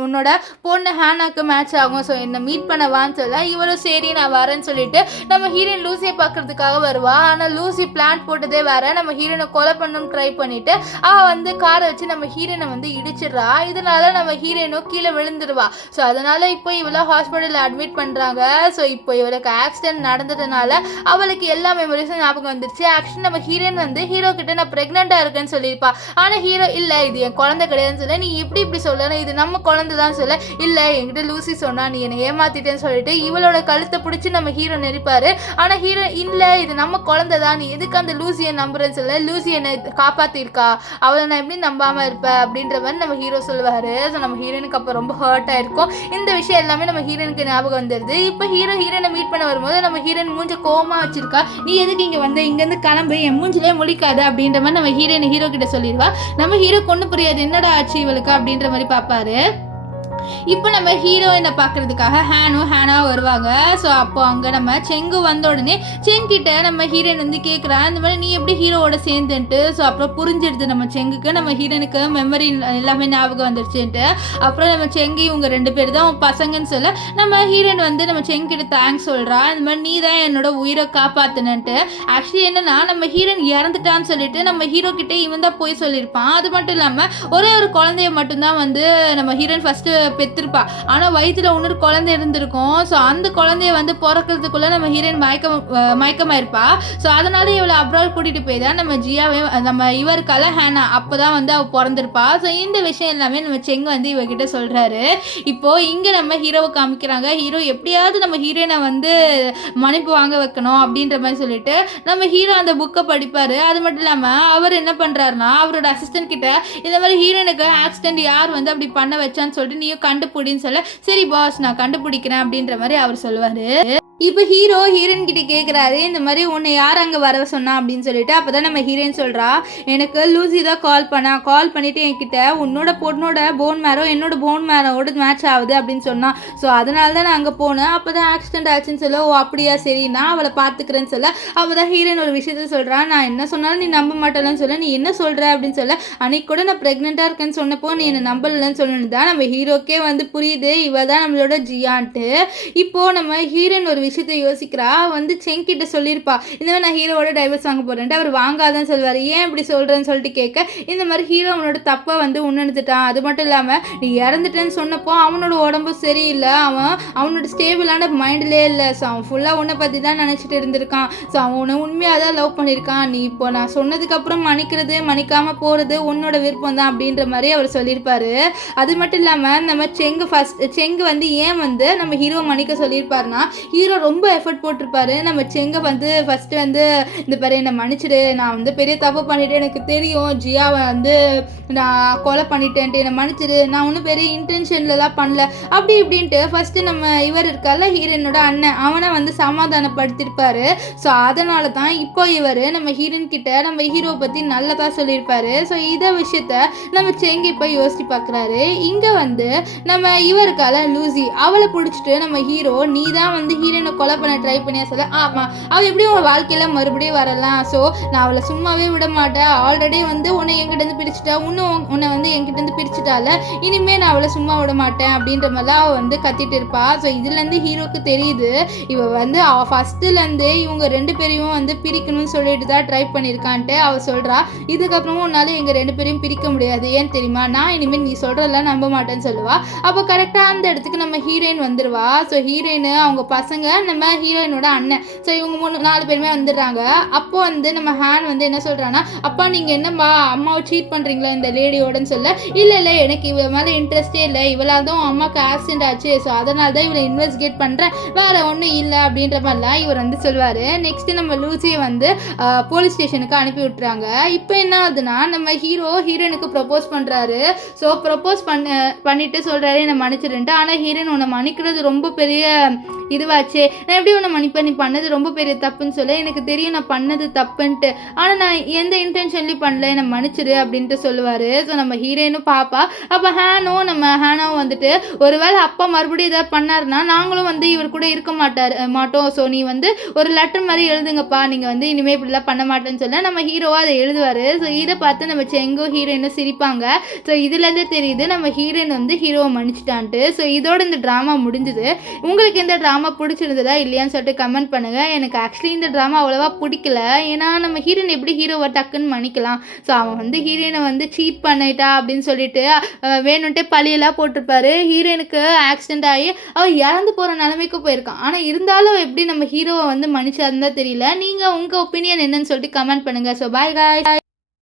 உன்னோட பொண்ணு ஹேனாக்கு மேட்ச் ஆகும், ஸோ என்னை மீட் பண்ணவான்னு சொல்ல இவளும் சரி நான் வரேன்னு சொல்லிட்டு நம்ம ஹீரோயின் லூசியை பார்க்கறதுக்காக வருவா. ஆனால் லூசி பிளான் போட்டதே வேற, நம்ம ஹீரோனை கொலை பண்ணணும் ட்ரை பண்ணிட்டு அவள் வந்து காரை வச்சு நம்ம ஹீரோனை வந்து இடிச்சிடுறா. இதனால நம்ம ஹீரோயினும் கீழே விழுந்துடுவா. ஸோ அதனால இப்போ இவளை ஹாஸ்பிட்டலில் அட்மிட் பண்ணுறாங்க. ஸோ இப்போ இவளுக்கு ஆக்சிடென்ட் நடந்ததுனால அவளுக்கு எல்லா மெமரிஸும் ஞாபகம் வந்துருச்சு. ஆக்சுவலி நம்ம ஹீரோயின் வந்து ஹீரோ கிட்ட நான் ப்ரெக்னெண்ட்டாக இருக்கேன்னு சொல்லியிருப்பா. ஆனால் ஹீரோ இல்லை இது என் குழந்தை கிடையாதுன்னு சொல்ல, நீ இப்படி சொல்லணும், இது நம்ம குழந்தை தான் சொல்ல, இல்லை என்கிட்ட லூசி சொன்னா நீ என்னை ஏமாத்திட்டேன்னு சொல்லிட்டு இவளோட கழுத்தை பிடிச்சி நம்ம ஹீரோ நெரிப்பாரு. ஆனால் ஹீரோ இல்லை இது நம்ம குழந்தை தான், நீ எதுக்கு அந்த லூசியை நம்புறேன்னு சொல்ல, லூசி என்னை காப்பாற்றிருக்கா, அவளை நான் எப்படி நம்பாமல் இருப்பேன் அப்படின்ற மாதிரி நம்ம ஹீரோ சொல்லுவார். ஸோ நம்ம ஹீரோனுக்கு அப்போ ரொம்ப ஹர்ட் ஆயிருக்கும். இந்த விஷயம் எல்லாமே நம்ம ஹீரோனுக்கு ஞாபகம் வந்துடுது. இப்போ ஹீரோனை மீட் பண்ண வரும்போது நம்ம ஹீரோயின் மூஞ்ச கோவமா வச்சிருக்கா. நீ எதுக்கு இங்கே வந்து இங்கேருந்து கிளம்பு, என் மூஞ்சிலே முழிக்காது அப்படின்ற மாதிரி நம்ம ஹீரோ கிட்ட சொல்லிடுவா. நம்ம ஹீரோ கொண்டு புரியாது என்னடா ஆச்சு இவளுக்கு அப்படின்ற மாதிரி பார்ப்பாரு. இப்போ நம்ம ஹீரோயினை பார்க்கறதுக்காக ஹேனா வருவாங்க. ஸோ அப்போ அங்கே நம்ம செங்கு வந்த உடனே செங்கிட்ட நம்ம ஹீரோயின் வந்து கேட்குறா இந்த மாதிரி நீ எப்படி ஹீரோவோட சேர்ந்துன்ட்டு. ஸோ அப்புறம் புரிஞ்சிடுது நம்ம செங்குக்கு நம்ம ஹீரோனுக்கு மெமரி எல்லாமே ஞாபகம் வந்துருச்சுன்ட்டு. அப்புறம் நம்ம செங்கு இவங்க 2 பேர் தான் பசங்கன்னு சொல்ல நம்ம ஹீரோயின் வந்து நம்ம செங்கிட்ட தேங்க்ஸ் சொல்கிறா. இந்த மாதிரி நீ தான் என்னோட உயிரை காப்பாற்றுனன்ட்டு. ஆக்சுவலி என்னன்னா நம்ம ஹீரோயின் இறந்துட்டான்னு சொல்லிட்டு நம்ம ஹீரோ கிட்டே இவன் தான் போய் சொல்லியிருப்பான். அது மட்டும் இல்லாமல் ஒரே ஒரு குழந்தைய மட்டும்தான் வந்து நம்ம ஹீரோயின் ஃபஸ்ட்டு பெற்றிருப்பா. ஆனால் வயிற்றுல இன்னொரு குழந்தை இருந்திருக்கும். ஸோ அந்த குழந்தைய வந்து பிறக்கிறதுக்குள்ளே நம்ம ஹீரோயின் மயக்கமாயிருப்பா. ஸோ அதனால இவளை அப்ராட் கூட்டிகிட்டு போய் தான் நம்ம ஜியாவே நம்ம இருக்கால ஹேனா அப்போ தான் வந்து அவள் பிறந்திருப்பா. ஸோ இந்த விஷயம் எல்லாமே நம்ம செங்கு வந்து இவகிட்ட சொல்கிறாரு. இப்போது இங்கே நம்ம ஹீரோவை காமிக்கிறாங்க. ஹீரோ எப்படியாவது நம்ம ஹீரோயினை வந்து மன்னிப்பு வாங்க வைக்கணும் அப்படின்ற மாதிரி சொல்லிட்டு நம்ம ஹீரோ அந்த புக்கை படிப்பார். அது மட்டும் இல்லாமல் அவர் என்ன பண்ணுறாருனா அவரோட அசிஸ்டன்ட் கிட்ட இந்த மாதிரி ஹீரோயினுக்கு ஆக்சிடென்ட் யார் வந்து அப்படி பண்ண வச்சான்னு சொல்லிட்டு நீயும் கண்டுபிடின்னு சொல்ல சரி பாஸ் நான் கண்டுபிடிக்கிறேன் அப்படின்ற மாதிரி அவர் சொல்லுவார். இப்போ ஹீரோயின் கிட்ட கேட்குறாரு இந்த மாதிரி உன்னை யார் அங்கே வர சொன்னா அப்படின்னு சொல்லிட்டு. அப்போ தான் நம்ம ஹீரோயின் சொல்கிறா எனக்கு லூசி தான் கால் பண்ணிவிட்டு என்கிட்ட உன்னோட பொண்ணோட போன் மேரோ என்னோட போன் மேரோட மேட்ச் ஆகுது அப்படின்னு சொன்னான். ஸோ அதனால தான் நான் அங்கே போனேன். அப்போ தான் ஆக்சிடென்ட் ஆச்சுன்னு சொல்ல ஓ அப்படியா சரி நான் அவளை பார்த்துக்கிறேன்னு சொல்ல. அப்போ தான் ஹீரோயின் ஒரு விஷயத்த சொல்கிறான் நான் என்ன சொன்னாலும் நீ நம்ப மாட்டேன்னு சொல்ல. நீ என்ன சொல்கிற அப்படின்னு சொல்ல. அன்னைக்கு கூட நான் ப்ரெக்னெண்ட்டாக இருக்கேன்னு சொன்னப்போ நீ என்னை நம்பலன்னு சொன்னது தான் நம்ம ஹீரோ அவங்களுக்கே வந்து புரியுது இவ தான் நம்மளோட ஜியான்ட்டு. இப்போது நம்ம ஹீரோயின் ஒரு விஷயத்தை யோசிக்கிறா. வந்து செங்கிட்ட சொல்லியிருப்பா, இந்த மாதிரி நான் ஹீரோவோட டைவர்ஸ் வாங்க போகிறேன்ட்டு. அவர் வாங்காதான் சொல்லுவார். ஏன் இப்படி சொல்கிறேன்னு சொல்லிட்டு கேட்க, இந்த மாதிரி ஹீரோ அவனோட தப்பை வந்து உணர்ந்துட்டான். அது மட்டும் இல்லாமல் நீ இறந்துட்டேன்னு சொன்னப்போ அவனோட உடம்பு சரியில்லை, அவனோட ஸ்டேபிளான மைண்ட்லேயே இல்லை. ஸோ அவன் ஃபுல்லாக உன்னை பற்றி தான் நினச்சிட்டு இருந்திருக்கான். ஸோ அவன் உன்னை உண்மையாக தான் லவ் பண்ணியிருக்கான். நீ இப்போ நான் சொன்னதுக்கப்புறம் மன்னிக்கிறது மன்னிக்காமல் போகிறது உன்னோட விருப்பம் தான் அப்படின்ற மாதிரி அவர் சொல்லியிருப்பார். அது மட்டும் இல்லாமல் நம்ம செங்கு வந்து ஏன் வந்து நம்ம ஹீரோ மன்னிக்க சொல்லியிருப்பாருன்னா, ஹீரோ ரொம்ப எஃபர்ட் போட்டிருப்பாரு. நம்ம செங்கை வந்து ஃபஸ்ட்டு வந்து இந்த பேர் என்னை மன்னிச்சிடு, நான் வந்து பெரிய தப்பு பண்ணிவிட்டு எனக்கு தெரியும், ஜியாவை வந்து நான் கொலை பண்ணிட்டேன்ட்டு என்னை மன்னிச்சிடு, நான் ஒன்றும் பெரிய இன்டென்ஷன்லலாம் பண்ணல அப்படி இப்படின்ட்டு ஃபஸ்ட்டு நம்ம இவர் இருக்கார்ல ஹீரோயினோட அண்ணன், அவனை வந்து சமாதானப்படுத்தியிருப்பாரு. ஸோ அதனால தான் இப்போ இவர் நம்ம ஹீரோயின் கிட்ட நம்ம ஹீரோவை பற்றி நல்லதாக சொல்லியிருப்பாரு. ஸோ இதை விஷயத்த நம்ம செங்கு இப்போ யோசிச்சு பார்க்குறாரு. இங்கே வந்து நம்ம இவருக்கால லூசி, அவளை பிடிச்சிட்டு நம்ம ஹீரோ நீ தான் வந்து ஹீரோயினை கொலை பண்ண ட்ரை பண்ணியா சொல்ல, ஆமாம் அவள் எப்படி உன் வாழ்க்கையில் மறுபடியும் வரலாம், ஸோ நான் அவளை சும்மாவே விட மாட்டேன், ஆல்ரெடி வந்து உன்னை என்கிட்டேருந்து பிரிச்சுட்டா, உன்னை வந்து என்கிட்டேருந்து பிரிச்சுட்டால, இனிமேல் நான் அவளை சும்மா விட மாட்டேன் அப்படின்ற மாதிரிலாம் அவள் வந்து கத்திட்டு இருப்பா. ஸோ இதுலேருந்து ஹீரோக்கு தெரியுது இவள் வந்து ஃபஸ்ட்டுலேருந்து இவங்க 2 பேரையும் வந்து பிரிக்கணும்னு சொல்லிட்டு தான் ட்ரை பண்ணியிருக்கான்ட்டு அவள் சொல்கிறா. இதுக்கப்புறமும் உன்னால் எங்கள் 2 பேரையும் பிரிக்க முடியாது, ஏன் தெரியுமா, நான் இனிமேல் நீ சொல்கிறதெல்லாம் நம்ப மாட்டேன்னு சொல்லுவா. அப்போ கரெக்டாக அந்த இடத்துக்கு நம்ம ஹீரோயின் வந்துடுவா. ஸோ ஹீரோயின் அவங்க பசங்க நம்ம ஹீரோயினோட அண்ணன், ஸோ இவங்க 4 பேருமே வந்துடுறாங்க. அப்போ வந்து நம்ம ஹேன் வந்து என்ன சொல்கிறான்னா, அப்பா நீங்கள் என்னம்மா அம்மாவை சீட் பண்ணுறீங்களா இந்த லேடியோடன்னு சொல்ல, இல்லை எனக்கு இவ மேலே இன்ட்ரெஸ்டே இல்லை, இவளால் தான் அம்மாவுக்கு ஆக்சிடென்ட் ஆச்சு, ஸோ அதனால தான் இவளை இன்வெஸ்டிகேட் பண்ணுறேன், வேறு ஒன்றும் இல்லை அப்படின்ற மாதிரிலாம் இவர் வந்து சொல்லுவார். நெக்ஸ்ட்டு நம்ம லூசியை வந்து போலீஸ் ஸ்டேஷனுக்கு அனுப்பி விட்டுறாங்க. இப்போ என்ன ஆகுதுன்னா நம்ம ஹீரோயினுக்கு ப்ரப்போஸ் பண்ணுறாரு. ஸோ ப்ரப்போஸ் பண்ணிட்டு சொல்கிறாரு என்னை மன்னிச்சிருன்ட்டு. ஆனால் ஹீரோயின் உன்னை மன்னிக்கிறது ரொம்ப பெரிய இதுவாச்சே, நான் எப்படி உன்னை மன்னிப்பேன், நீ பண்ணது ரொம்ப பெரிய தப்புன்னு சொல்ல, எனக்கு தெரியும் நான் பண்ணது தப்புன்ட்டு, ஆனால் நான் எந்த இன்டென்ஷன்லையும் பண்ணல, என்னை மன்னிச்சிரு அப்படின்ட்டு சொல்லுவார். ஸோ நம்ம ஹீரோயினும் பாப்பா. அப்போ நம்ம ஹேனாவும் வந்துட்டு ஒருவேளை அப்பா மறுபடியும் ஏதாவது பண்ணாருன்னா நாங்களும் வந்து இவர் கூட இருக்க மாட்டோம், ஸோ நீ வந்து ஒரு லெட்டர் மாதிரி எழுதுங்கப்பா, நீங்கள் வந்து இனிமேல் இப்படிலாம் பண்ண மாட்டேன்னு சொல்ல நம்ம ஹீரோவாக அதை எழுதுவார். ஸோ இதை பார்த்து நம்ம செங்கும் ஹீரோயினும் சிரிப்பாங்க. ஸோ இதுலேருந்தே தெரியுது நம்ம ஹீரோயின் வந்து ஹீரோவை மன்னிச்சிட்டான்ட்டு. ஸோ இதோட இந்த ட்ராமா முடிஞ்சுது. உங்களுக்கு இந்த ட்ராமா பிடிச்சிருந்ததா இல்லையான்னு சொல்லிட்டு கமெண்ட் பண்ணுங்கள். எனக்கு ஆக்சுவலி இந்த ட்ராமா அவ்வளோவா பிடிக்கல. ஏன்னா நம்ம ஹீரோயின் எப்படி ஹீரோவை டக்குன்னு மன்னிக்கலாம், ஸோ அவன் வந்து ஹீரோயினை வந்து சீட் பண்ணிட்டா அப்படின்னு சொல்லிட்டு வேணுன்ட்டே பழியெல்லாம் போட்டிருப்பாரு. ஹீரோயினுக்கு ஆக்சிடென்ட் ஆகி அவள் இறந்து போகிற நிலைமைக்கு போயிருக்கான். ஆனால் இருந்தாலும் எப்படி நம்ம ஹீரோவை வந்து மன்னிச்சாருந்தா தெரியல. நீங்கள் உங்கள் ஒப்பீனியன் என்னன்னு சொல்லிட்டு கமெண்ட் பண்ணுங்கள். ஸோ பாய் காய்.